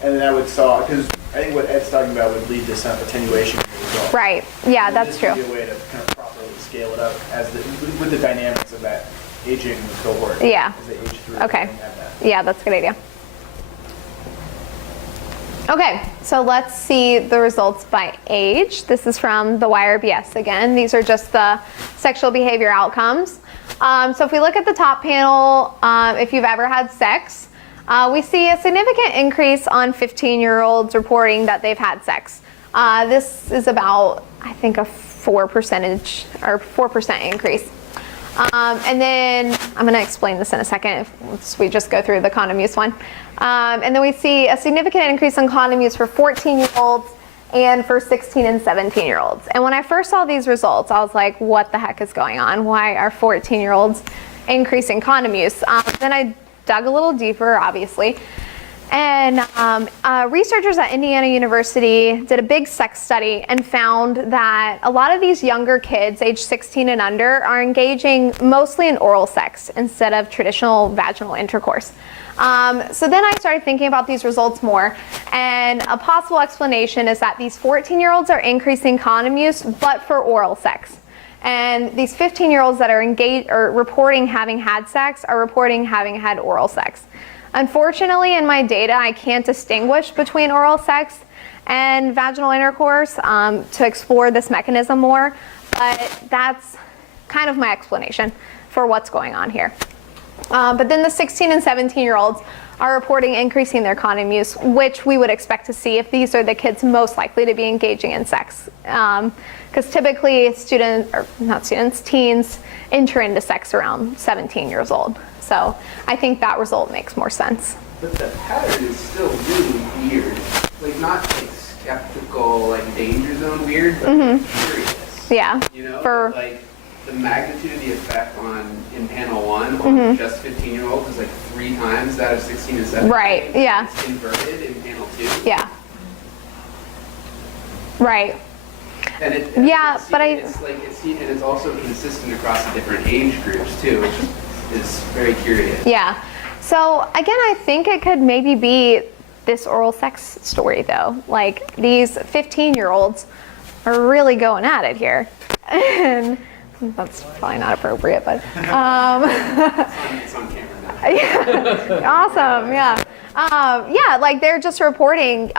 And then that would solve, because I think what Ed's talking about would lead to some attenuation of the result. Right, yeah, It would that's just true. be a way to kind of properly scale it up as with the dynamics of that aging cohort. Yeah. As they age through. Okay. and have that. Yeah, that's a good idea. Okay, so let's see the results by age. This is from the YRBS again. These are just the sexual behavior outcomes. So if we look at the top panel, if you've ever had sex, we see a significant increase on 15-year-olds reporting that they've had sex. This is about, I think, a 4% increase. And then I'm going to explain this in a second if we just go through the condom use one. And then we see a significant increase in condom use for 14-year-olds and for 16 and 17-year-olds. And when I first saw these results, I was like, what the heck is going on? Why are 14-year-olds increasing condom use? Then I dug a little deeper, obviously. And researchers at Indiana University did a big sex study and found that a lot of these younger kids, age 16 and under, are engaging mostly in oral sex instead of traditional vaginal intercourse. So then I started thinking about these results more, and a possible explanation is that these 14-year-olds are increasing condom use, but for oral sex. And these 15-year-olds that are engaged or reporting having had sex are reporting having had oral sex. Unfortunately, in my data, I can't distinguish between oral sex and vaginal intercourse to explore this mechanism more, but that's kind of my explanation for what's going on here. But then the 16 and 17-year-olds are reporting increasing their condom use, which we would expect to see if these are the kids most likely to be engaging in sex. Because typically teens enter into sex around 17 years old. So I think that result makes more sense. But the pattern is still really weird. Like, not like skeptical, like danger zone weird, but curious. Yeah. You know, like the magnitude of the effect in panel 1 on just 15-year-olds is like 3 times that of 16 and 17. Right, yeah. It's inverted in panel 2. Yeah. Right. And it's also consistent across the different age groups too, which is very curious. Yeah. So again, I think it could maybe be this oral sex story though. Like these 15-year-olds are really going at it here. And that's probably not appropriate, but It's on camera now. yeah. Awesome, yeah. Yeah, like they're just reporting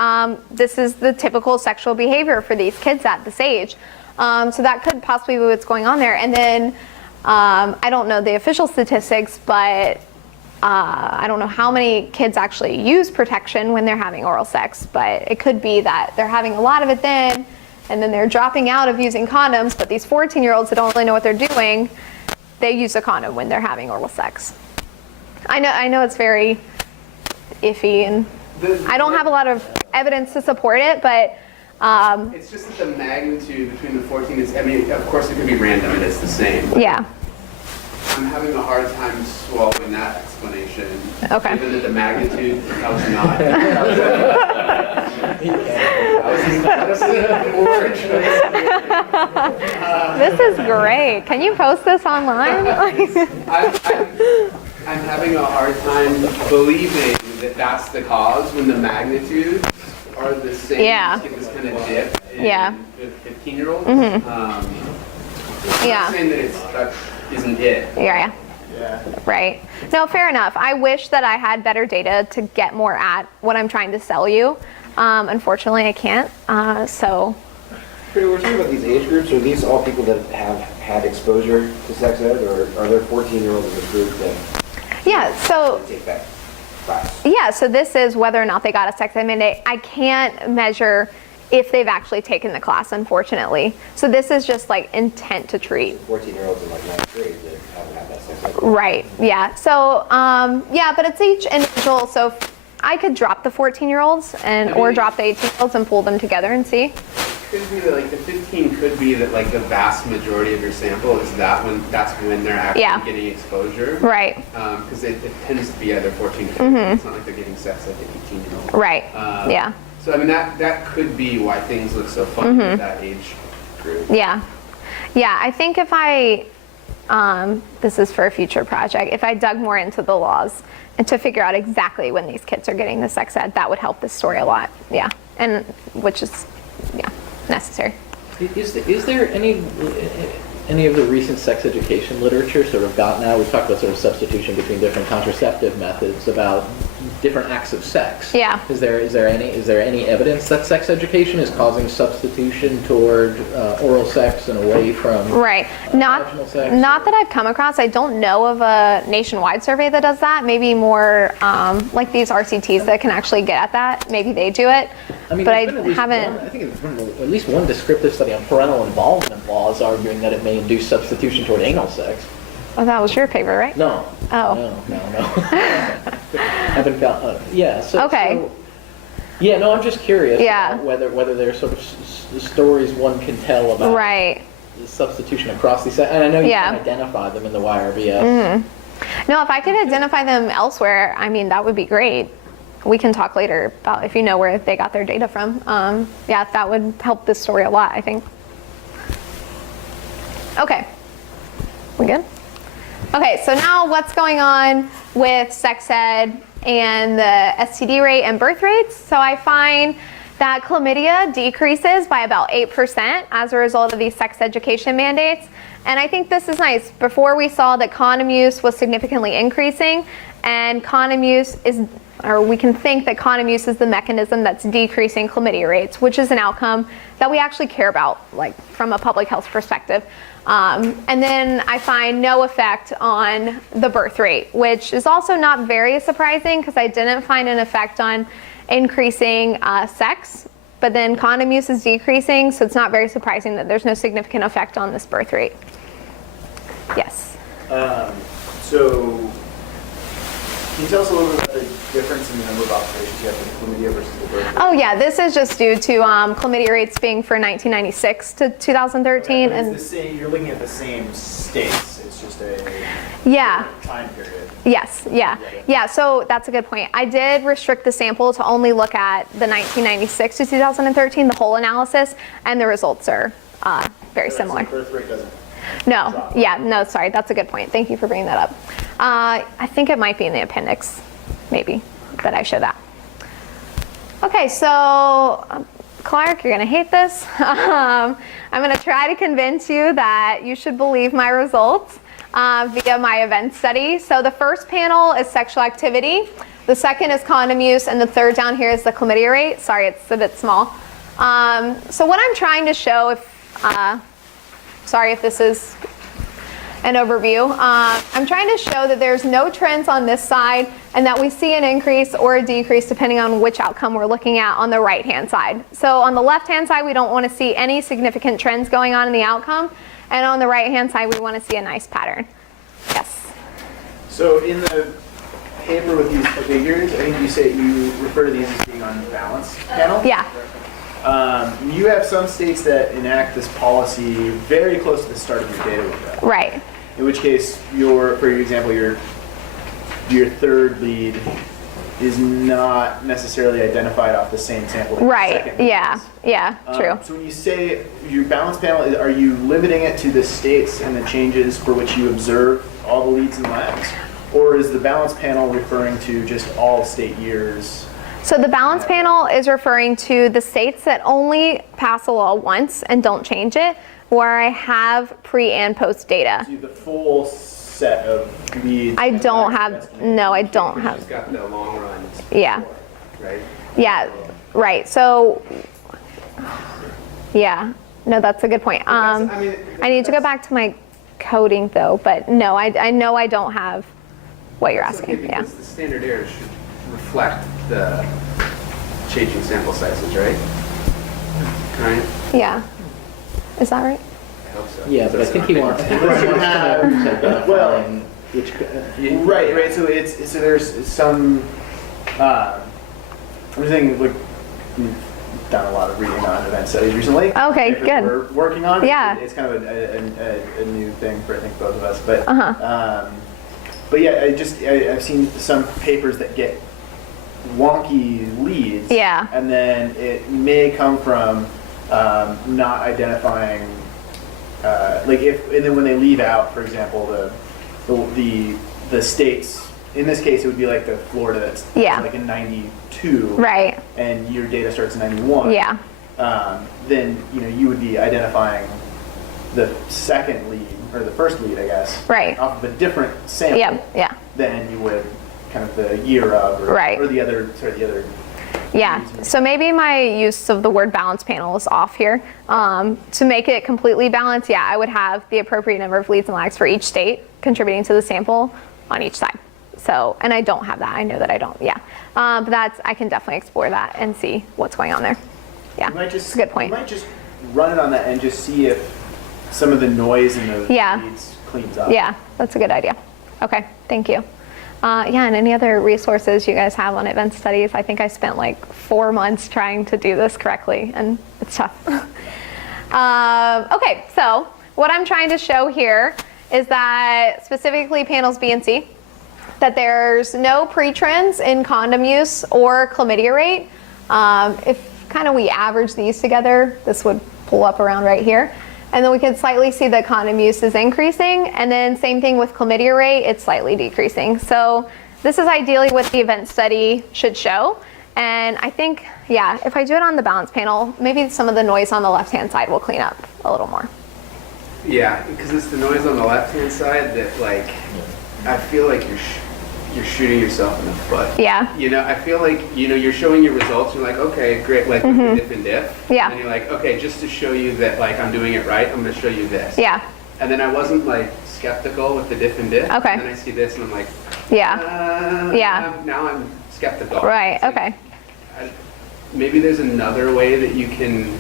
this is the typical sexual behavior for these kids at this age. So that could possibly be what's going on there. And then I don't know the official statistics, but I don't know how many kids actually use protection when they're having oral sex, but it could be that they're having a lot of it then, and then they're dropping out of using condoms, but these 14-year-olds that don't really know what they're doing, they use a condom when they're having oral sex. I know it's very iffy, and I don't have a lot of evidence to support it, but it's just that the magnitude between the 14 is, I mean, of course it could be random and it's the same. Yeah. I'm having a hard time swallowing that explanation. Okay. Given that the magnitude helps not. This is great. Can you post this online? I'm having a hard time believing that that's the cause when the magnitudes are the same. Yeah. You get this kind of dip in Yeah. 15-year-olds. Yeah. I'm saying that that isn't it. Yeah. Yeah. Right. No, fair enough. I wish that I had better data to get more at what I'm trying to sell you. Unfortunately, I can't. So. We're talking about these age groups. Are these all people that have had exposure to sex ed, or are there 14-year-olds in this group that Yeah. So. take that class? Yeah. So this is whether or not they got a sex ed mandate. I can't measure if they've actually taken the class, unfortunately. So this is just like intent to treat. 14-year-olds in like 9th grade that haven't had that sex ed. Right. Yeah. So yeah, but it's each individual. So I could drop the 14-year-olds or drop the 18-year-olds and pull them together and see. Could be that like the 15 could be that like the vast majority of your sample is that's when they're actually getting exposure. Right. Because it tends to be either 14 or 15. It's not like they're getting sex like an 18-year-old. Right. Yeah. So I mean, that could be why things look so funny with that age group. Yeah. Yeah, I think if I, this is for a future project, if I dug more into the laws and to figure out exactly when these kids are getting the sex ed, that would help this story a lot. Yeah, and which is, yeah, necessary. Is there any of the recent sex education literature sort of gotten out? We've talked about sort of substitution between different contraceptive methods about different acts of sex. Yeah. Is there any evidence that sex education is causing substitution toward oral sex and away from Right. vaginal sex? Not that I've come across. I don't know of a nationwide survey that does that. Maybe more like these RCTs that can actually get at that. Maybe they do it. I mean, but there's been at least haven't. I think there's been at least one descriptive study on parental involvement laws arguing that it may induce substitution toward anal sex. Oh, that was your paper, right? No. Oh. No. Haven't found. Yeah. So. Okay. So, yeah. No, I'm just curious. Yeah. About whether there's sort of stories one can tell about Right. the substitution across these. And I know you Yeah. can identify them in the YRBS. No, if I could identify them elsewhere, I mean, that would be great. We can talk later about if you know where they got their data from. Yeah, that would help this story a lot, I think. Okay. We good? Okay, so now what's going on with sex ed and the STD rate and birth rates? So I find that chlamydia decreases by about 8% as a result of these sex education mandates. And I think this is nice. Before we saw that condom use was significantly increasing, and condom use is, or we can think that condom use is the mechanism that's decreasing chlamydia rates, which is an outcome that we actually care about, like from a public health perspective. And then I find no effect on the birth rate, which is also not very surprising because I didn't find an effect on increasing sex, but then condom use is decreasing, so it's not very surprising that there's no significant effect on this birth rate. Yes. So, can you tell us a little bit about the difference in the number of observations you have for the chlamydia versus the birth rate? Oh yeah, this is just due to chlamydia rates being for 1996 to 2013, But and it's the same, you're looking at the same states. It's just a yeah. time period. Yes, yeah, so that's a good point. I did restrict the sample to only look at the 1996 to 2013, the whole analysis, and the results are very similar. The birth rate doesn't. No, yeah, no, sorry, that's a good point. Thank you for bringing that up. I think it might be in the appendix, maybe, that I show that. Okay, so Clark, you're gonna hate this. I'm gonna try to convince you that you should believe my results via my event study. So the first panel is sexual activity, the second is condom use, and the third down here is the chlamydia rate. Sorry, it's a bit small. So what I'm trying to show, sorry if this is an overview. I'm trying to show that there's no trends on this side and that we see an increase or a decrease depending on which outcome we're looking at on the right-hand side. So on the left-hand side, we don't want to see any significant trends going on in the outcome. And on the right-hand side, we want to see a nice pattern. Yes. So in the paper with these figures, I think you say you refer to these as being on balance panel? Yeah. You have some states that enact this policy very close to the start of your data window. Right. In which case, for example, your third lead is not necessarily identified off the same sample. Right. Yeah. Yeah. True. So when you say your balance panel, are you limiting it to the states and the changes for which you observe all the leads and lags, or is the balance panel referring to just all state years? So the balance panel is referring to the states that only pass a law once and don't change it, where I have pre and post data. So you have the full set of leads. I don't have, no, I don't have. Just got the long runs. Yeah. Before, right? Yeah, right. So, yeah, no, that's a good point. I need to go back to my coding though, but no, I know I don't have what you're That's okay, asking. Yeah. because the standard error should reflect the changing sample sizes, right? Right? Yeah. Is that right? I hope so. Yeah, but I think he wants to know Well, which. Right. So so there's some. I'm just thinking, like, we've done a lot of reading on event studies recently. Okay, Papers good. We're working on. Yeah. It's kind of a new thing for I think both of us, but Uh-huh. but yeah, I've seen some papers that get wonky leads. Yeah. And then it may come from not identifying, and then when they leave out, for example, the states, in this case, it would be like the Florida that's like in 92. Right. And your data starts in 91. Yeah. Then, you would be identifying the second lead, or the first lead, I guess. Right. Off of a different sample. Yeah. Than you would kind of the year of, or the other. Yeah, so maybe my use of the word balance panel is off here. To make it completely balanced, I would have the appropriate number of leads and lags for each state contributing to the sample on each side. So, and I don't have that. I know that I don't, but I can definitely explore that and see what's going on there. Yeah, it's a good point. You might just run it on that and just see if some of the noise in those leads cleans up. Yeah, that's a good idea. Okay, thank you. And any other resources you guys have on event studies? I think I spent like 4 months trying to do this correctly, and it's tough. Okay, so what I'm trying to show here is that specifically panels B and C, that there's no pre-trends in condom use or chlamydia rate. If kind of we average these together, this would pull up around right here. And then we can slightly see that condom use is increasing. And then same thing with chlamydia rate, it's slightly decreasing. So this is ideally what the event study should show. And I think, if I do it on the balance panel, maybe some of the noise on the left-hand side will clean up a little more. Yeah, because it's the noise on the left-hand side that, like, I feel like you're shooting yourself in the foot. Yeah. I feel like, you're showing your results, you're like, okay, great, like with the diff and diff. Yeah. And you're like, okay, just to show you that, like, I'm doing it right, I'm going to show you this. Yeah. And then I wasn't, like, skeptical with the diff and diff. Okay. And then I see this and I'm like, now I'm skeptical. Right, like, okay. Maybe there's another way that you can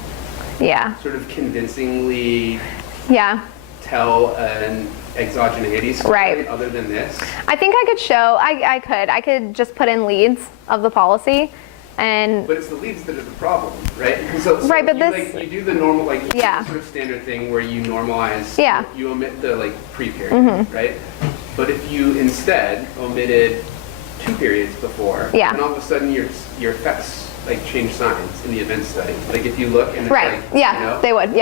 sort of convincingly tell an exogeneity story other than this. I think I could show, I could just put in leads of the policy. But it's the leads that are the problem, right? So but you do the normal, like, you do the sort of standard thing where you normalize, you omit the, like, pre-period, right? But if you instead omitted 2 periods before, then all of a sudden your effects, like, change signs in the event study. Like, if you look and it's like, they would,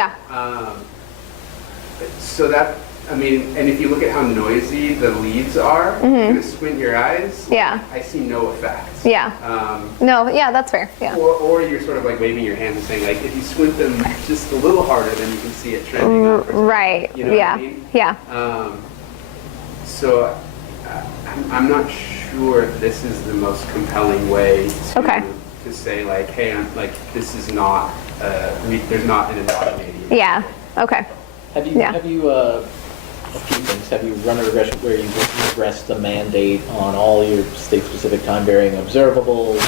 so that, I mean, and if you look at how noisy the leads are, you're going to squint your eyes. I see no effects. That's fair. Or you're sort of like waving your hands and saying, like, if you squint them just a little harder, then you can see it trending up. Right. You know what I mean? So I'm not sure this is the most compelling way to say, like, hey, I'm like, this is not there's not an endogeny. Okay. Have you a few things. Have you run a regression where you regress the mandate on all your state-specific time-varying observables,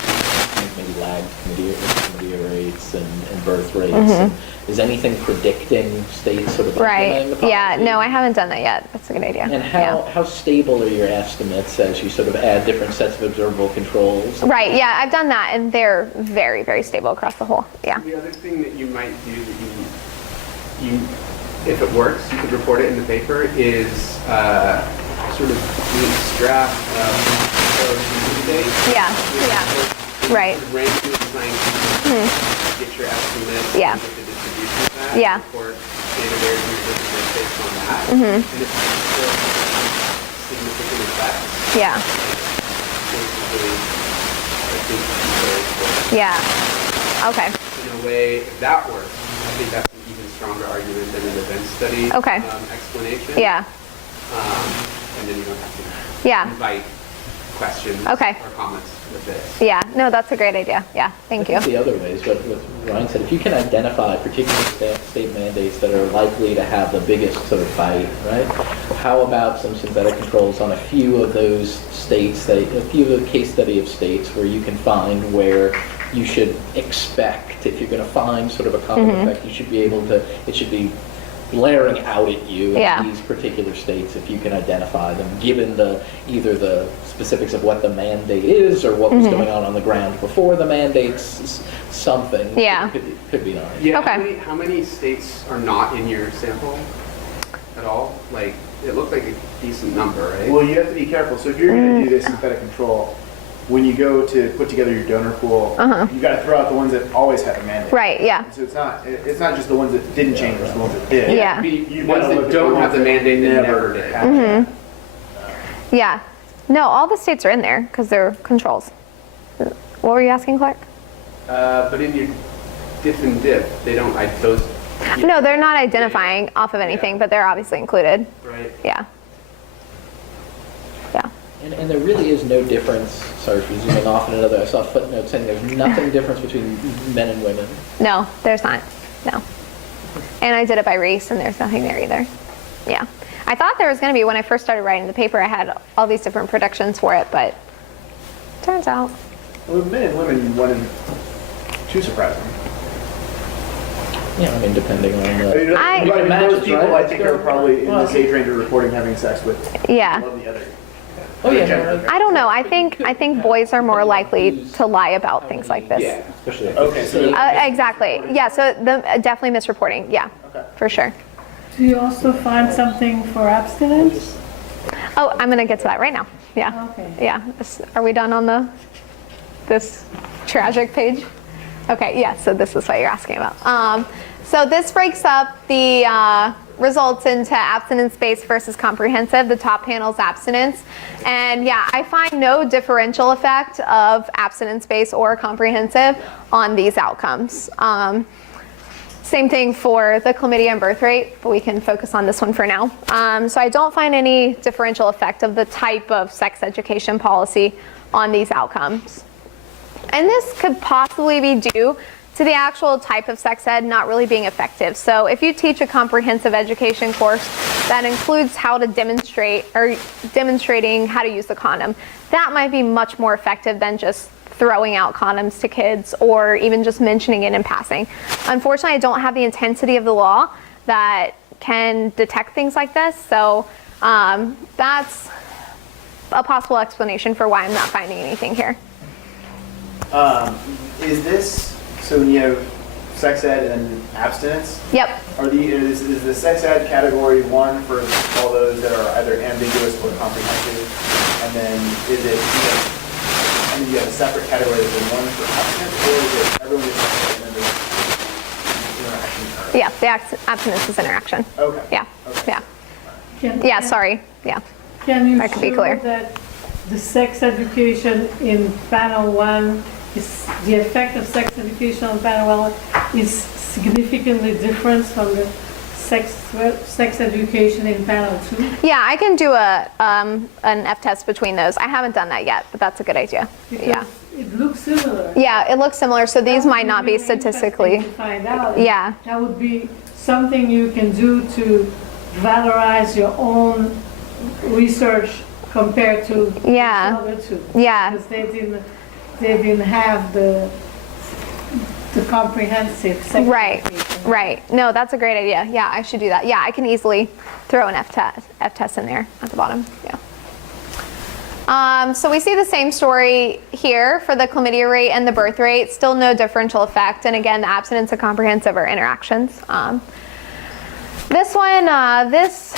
maybe lagged chlamydia rates and birth rates? And is anything predicting states sort of implementing the policy? No, I haven't done that yet. That's a good idea. And how stable are your estimates as you sort of add different sets of observable controls? I've done that, and they're very, very stable across the whole. The other thing that you might do that you if it works, you could report it in the paper, is sort of bootstrap days. Randomly assign get your estimates, get the distribution of that, report data there to your business based on that. And if it's still significant effects, basically, I think it's very Okay. In a way, if that works, I think that's an even stronger argument than an event study explanation. And then you don't have to invite questions or comments with this. No, that's a great idea. Thank you. The other ways, what Ryan said, if you can identify particular state mandates that are likely to have the biggest sort of bite, right? How about some synthetic controls on a few of those states, a few of the case study of states where you can find where you should expect, if you're going to find sort of a common effect, you should be able to, it should be blaring out at you in these particular states if you can identify them, given either the specifics of what the mandate is or what was going on the ground before the mandate's something. Could be nice. How many states are not in your sample at all? Like, it looked like a decent number, right? Well, you have to be careful. So if you're going to do this synthetic control, when you go to put together your donor pool, you got to throw out the ones that always had a mandate. Right, yeah. So it's not just the ones that didn't change, it's the ones that did. Yeah. You Ones gotta look that at don't ones have the that mandate that never did. had that. Yeah. No, all the states are in there because they're controls. What were you asking, Clark? But in your diff and diff, they don't, those. No, they're not identifying off of anything, but they're obviously included. Right. Yeah. Yeah. And there really is no difference, sorry for zooming off in another, I saw a footnote saying there's nothing difference between men and women. No, there's not. No. And I did it by race, and there's nothing there either. Yeah. I thought there was going to be, when I first started writing the paper, I had all these different predictions for it, but turns out. Well, men and women wasn't too surprising. Yeah, I mean, depending on most people, I think, are probably in this age range of reporting having sex with Yeah. one of the other. Oh, yeah, no, I don't know. I think boys are more likely to lie about things like this. yeah, especially. Okay, so Exactly. Yeah, so definitely misreporting. Yeah, for sure. Do you also find something for abstinence? Oh, I'm going to get to that right now. Yeah. Okay. Yeah. Are we done on this tragic page? Okay, yeah, so this is what you're asking about. So this breaks up the results into abstinence-based versus comprehensive. The top panel is abstinence. And yeah, I find no differential effect of abstinence-based or comprehensive on these outcomes. Same thing for the chlamydia and birth rate, but we can focus on this one for now. So I don't find any differential effect of the type of sex education policy on these outcomes. And this could possibly be due to the actual type of sex ed not really being effective. So if you teach a comprehensive education course that includes how to demonstrating how to use the condom, that might be much more effective than just throwing out condoms to kids or even just mentioning it in passing. Unfortunately, I don't have the intensity of the law that can detect things like this. So that's a possible explanation for why I'm not finding anything here. is this, so when you have sex ed and abstinence, Yep. is the sex ed category one for all those that are either ambiguous or comprehensive? And then is it, and then you have a separate category that's in one for abstinence, or is it everyone gets sex ed and then there's interaction? Yeah, the abstinence is interaction. Okay. Yeah, Okay. yeah. Yeah, sorry, yeah. Can you That could be show clear. that the sex education in panel one is, the effect of sex education on panel one is significantly different from the sex education in panel two? Yeah, I can do an F-test between those. I haven't done that yet, but that's a good idea. Because Yeah. it looks similar. Yeah, it looks similar, so these That would might not be really interesting statistically. to find out. Yeah. That would be something you can do to valorize your own research compared to Yeah. the other two. Yeah. Because they didn't have the comprehensive sex Right, education. right. No, that's a great idea. Yeah, I should do that. Yeah, I can easily throw an F-test in there at the bottom. Yeah. So we see the same story here for the chlamydia rate and the birth rate. Still no differential effect. And again, the abstinence and comprehensive are interactions. This one, this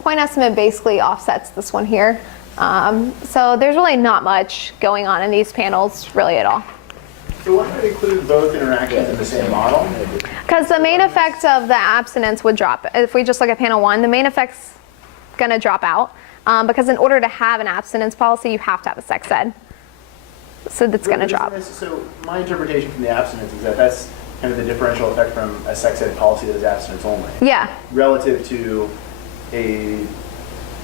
point estimate basically offsets this one here. So there's really not much going on in these panels really at all. So why not include both interactions in the same model? Because the main effect of the abstinence would drop. If we just look at panel one, the main effect's going to drop out. Because in order to have an abstinence policy, you have to have a sex ed. So that's going to drop. So my interpretation from the abstinence is that that's kind of the differential effect from a sex ed policy that is abstinence only. Yeah. Relative to a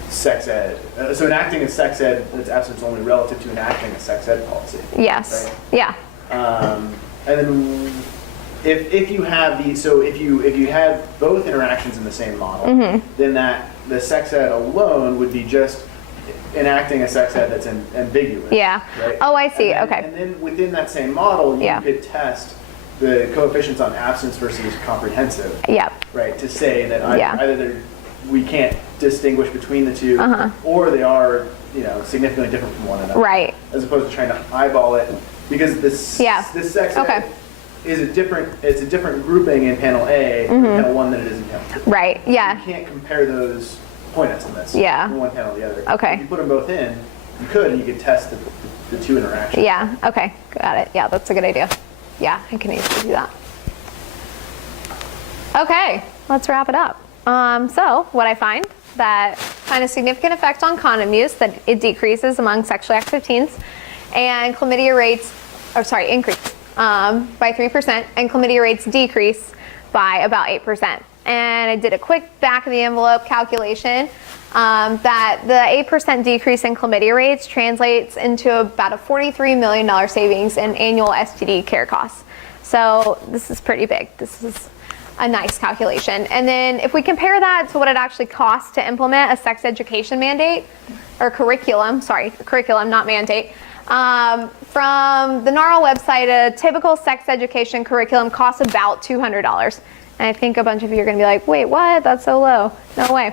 sex ed. So enacting a sex ed that's abstinence only relative to enacting a sex ed policy. Yes. Right? Yeah. And then if you have if you had both interactions in the same model, then the sex ed alone would be just enacting a sex ed that's ambiguous. Yeah. Right? Oh, I see. And then, Okay. And then within that same model, you could test the coefficients on abstinence versus comprehensive. Yep. Right. To say that either we can't distinguish between the two, or they are significantly different from one another. Right. As opposed to trying to eyeball it, because this sex ed is a different grouping in panel A from panel one than it is in panel two. Right. Yeah. You can't compare those point estimates Yeah. from one panel to the other. Okay. If you put them both in, you could, and you could test the two interactions. Yeah, okay, got it. Yeah, that's a good idea. Yeah, I can easily do that. Okay, let's wrap it up. So what I find a significant effect on condom use, that it decreases among sexually active teens, and chlamydia rates, increase by 3%, and chlamydia rates decrease by about 8%. And I did a quick back of the envelope calculation that the 8% decrease in chlamydia rates translates into about a $43 million savings in annual STD care costs. So this is pretty big. This is a nice calculation. And then if we compare that to what it actually costs to implement a sex education mandate, or curriculum, not mandate, from the NARL website, a typical sex education curriculum costs about $200. And I think a bunch of you are gonna be like, wait, what? That's so low. No way.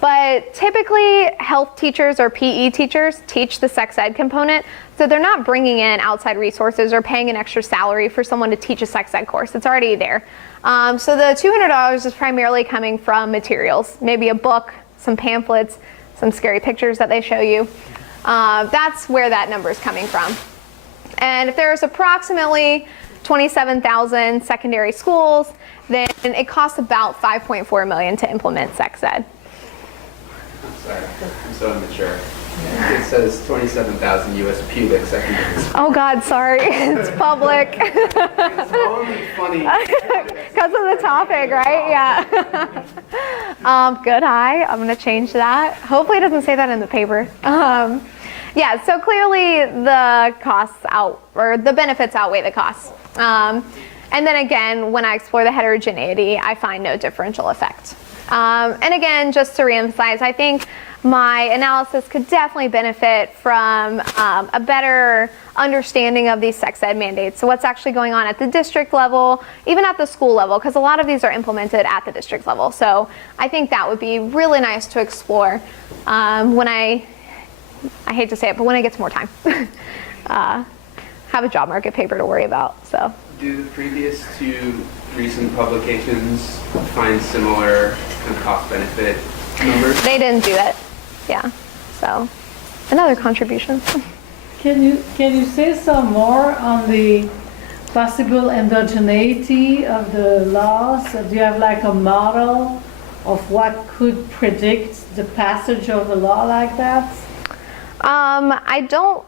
But typically health teachers or PE teachers teach the sex ed component, so they're not bringing in outside resources or paying an extra salary for someone to teach a sex ed course. It's already there. So the $200 is primarily coming from materials, maybe a book, some pamphlets, some scary pictures that they show you. That's where that number is coming from. And if there's approximately 27,000 secondary schools, then it costs about $5.4 million to implement sex ed. I'm sorry, I'm so immature. It says 27,000 U.S. pubic secondary schools. Oh God, sorry, it's public. It's only funny. Because of the topic, right? Yeah. Good eye, I'm gonna change that. Hopefully it doesn't say that in the paper. Yeah, so clearly the the benefits outweigh the costs. And then again, when I explore the heterogeneity, I find no differential effect. And again, just to reemphasize, I think my analysis could definitely benefit from a better understanding of these sex ed mandates. So what's actually going on at the district level, even at the school level, because a lot of these are implemented at the district level. So I think that would be really nice to explore when I hate to say it, but when I get some more time. Have a job market paper to worry about, so. Do the previous two recent publications find similar kind of cost-benefit numbers? They didn't do it, yeah. So, another contribution. Can you say some more on the possible endogeneity of the laws? Do you have like a model of what could predict the passage of a law like that? I don't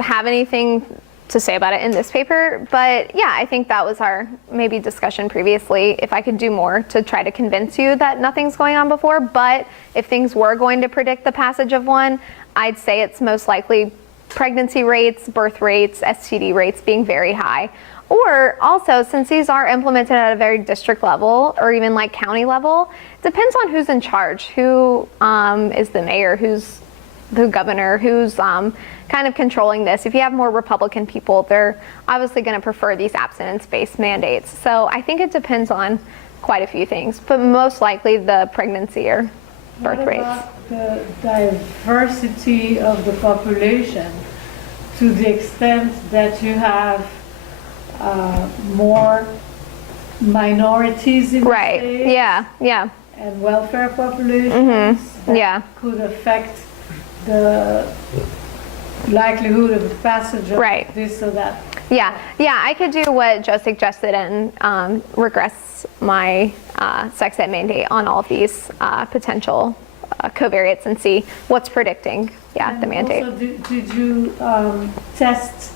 have anything to say about it in this paper, but yeah, I think that was our maybe discussion previously, if I could do more to try to convince you that nothing's going on before. But if things were going to predict the passage of one, I'd say it's most likely pregnancy rates, birth rates, STD rates being very high. Or also, since these are implemented at a very district level or even like county level, it depends on who's in charge, who is the mayor, who's the governor, who's kind of controlling this. If you have more Republican people, they're obviously going to prefer these abstinence-based mandates. So I think it depends on quite a few things, but most likely the pregnancy or birth rates. What about the diversity of the population, to the extent that you have more minorities in the Right, state yeah. and welfare populations that Yeah. could affect the likelihood of the passage of Right. this or that? Yeah, I could do what Joe suggested and regress my sex ed mandate on all of these potential covariates and see what's predicting, And the mandate. Also, did you test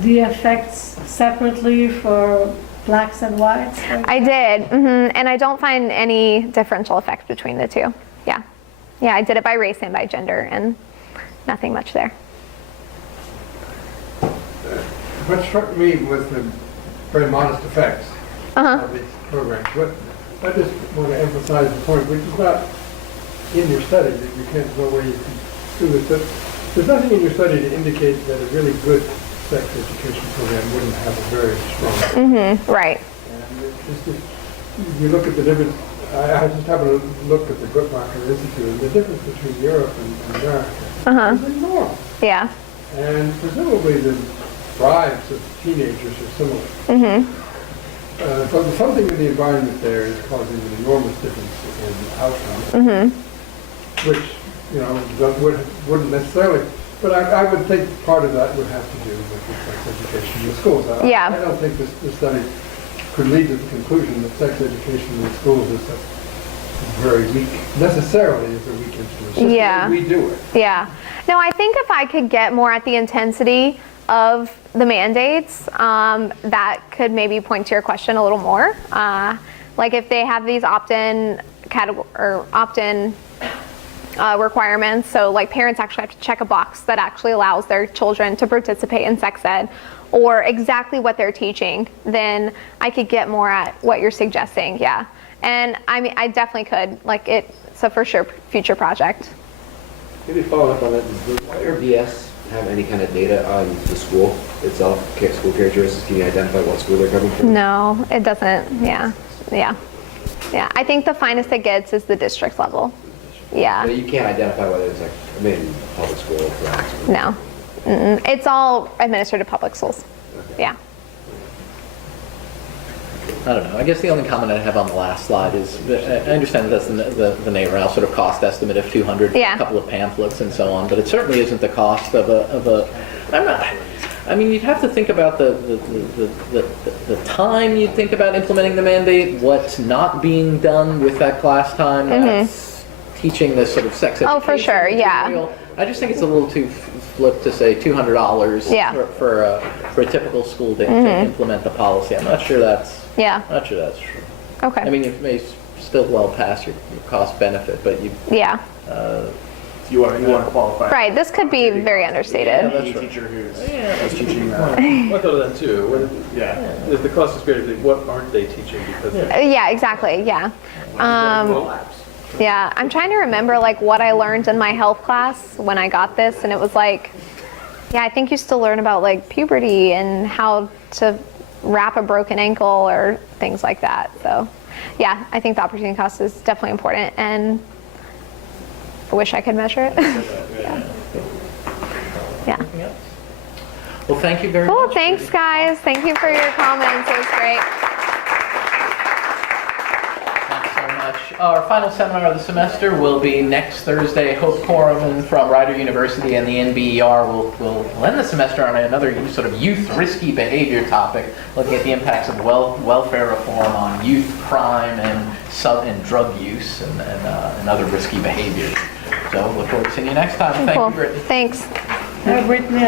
the effects separately for blacks and whites? I did, and I don't find any differential effect between the two. Yeah, I did it by race and by gender, and nothing much there. What struck me was the very modest effects of these programs. I just want to emphasize the point, which is not in your study, that you can't go where you can do this, but there's nothing in your study to indicate that a really good sex education program wouldn't have a very strong. Right. And it's just, you look at the difference. I just happened to look at the Guttmacher Institute, and the difference between Europe and America is enormous. Yeah. And presumably the drives of teenagers are similar. So something in the environment there is causing an enormous difference in outcomes. which, you know, wouldn't necessarily, but I would think part of that would have to do with the sex education in the schools. Yeah. I don't think this study could lead to the conclusion that sex education in the schools is a very weak, necessarily is a weak instrument. It's just the Yeah. way we do it. Yeah. No, I think if I could get more at the intensity of the mandates, that could maybe point to your question a little more. Like if they have these opt-in requirements, so like parents actually have to check a box that actually allows their children to participate in sex ed, or exactly what they're teaching, then I could get more at what you're suggesting, yeah. And I mean, I definitely could, like it's a for sure future project. Maybe following up on that, does the YRBS have any kind of data on the school itself, school characteristics? Can you identify what school they're coming from? No, it doesn't, yeah. I think the finest it gets is the district level, yeah. So you can't identify whether it's like, I mean, public school or private school? No, it's all administered to public schools, Okay. yeah. I don't know. I guess the only comment I have on the last slide is, I understand that that's the NARAL sort of cost estimate of 200 for Yeah. a couple of pamphlets and so on, but it certainly isn't the cost of a I mean, you'd have to think about the time you'd think about implementing the mandate, what's not being done with that class time, that's teaching this sort of sex education. Oh, for sure, yeah. material. I just think it's a little too flip to say $200 Yeah. for a typical school day to implement the policy. I'm not sure that's Yeah, not sure that's true. okay. I mean, it may still well pass your cost benefit, but you, Yeah, You want to qualify. right, this could be very understated. Any teacher who's teaching I thought of that too. yeah. If the cost disparity, what aren't they teaching? Because Yeah, exactly, yeah. Yeah, I'm trying to remember like what I learned in my health class when I got this, and it was like, yeah, I think you still learn about like puberty and how to wrap a broken ankle or things like that. So yeah, I think the opportunity cost is definitely important, and I wish I could measure it. Yeah. anything else? Well, thank you very Cool, much. thanks guys. Thank you for your comments, it was great. Thanks so much. Our final seminar of the semester will be next Thursday. Hope Corriman from Rider University and the NBER will end the semester on another sort of youth risky behavior topic, looking at the impacts of welfare reform on youth crime and drug use and other risky behaviors. So look forward to seeing you next time. Thank Cool. you, Brittany. Thanks. Brittany.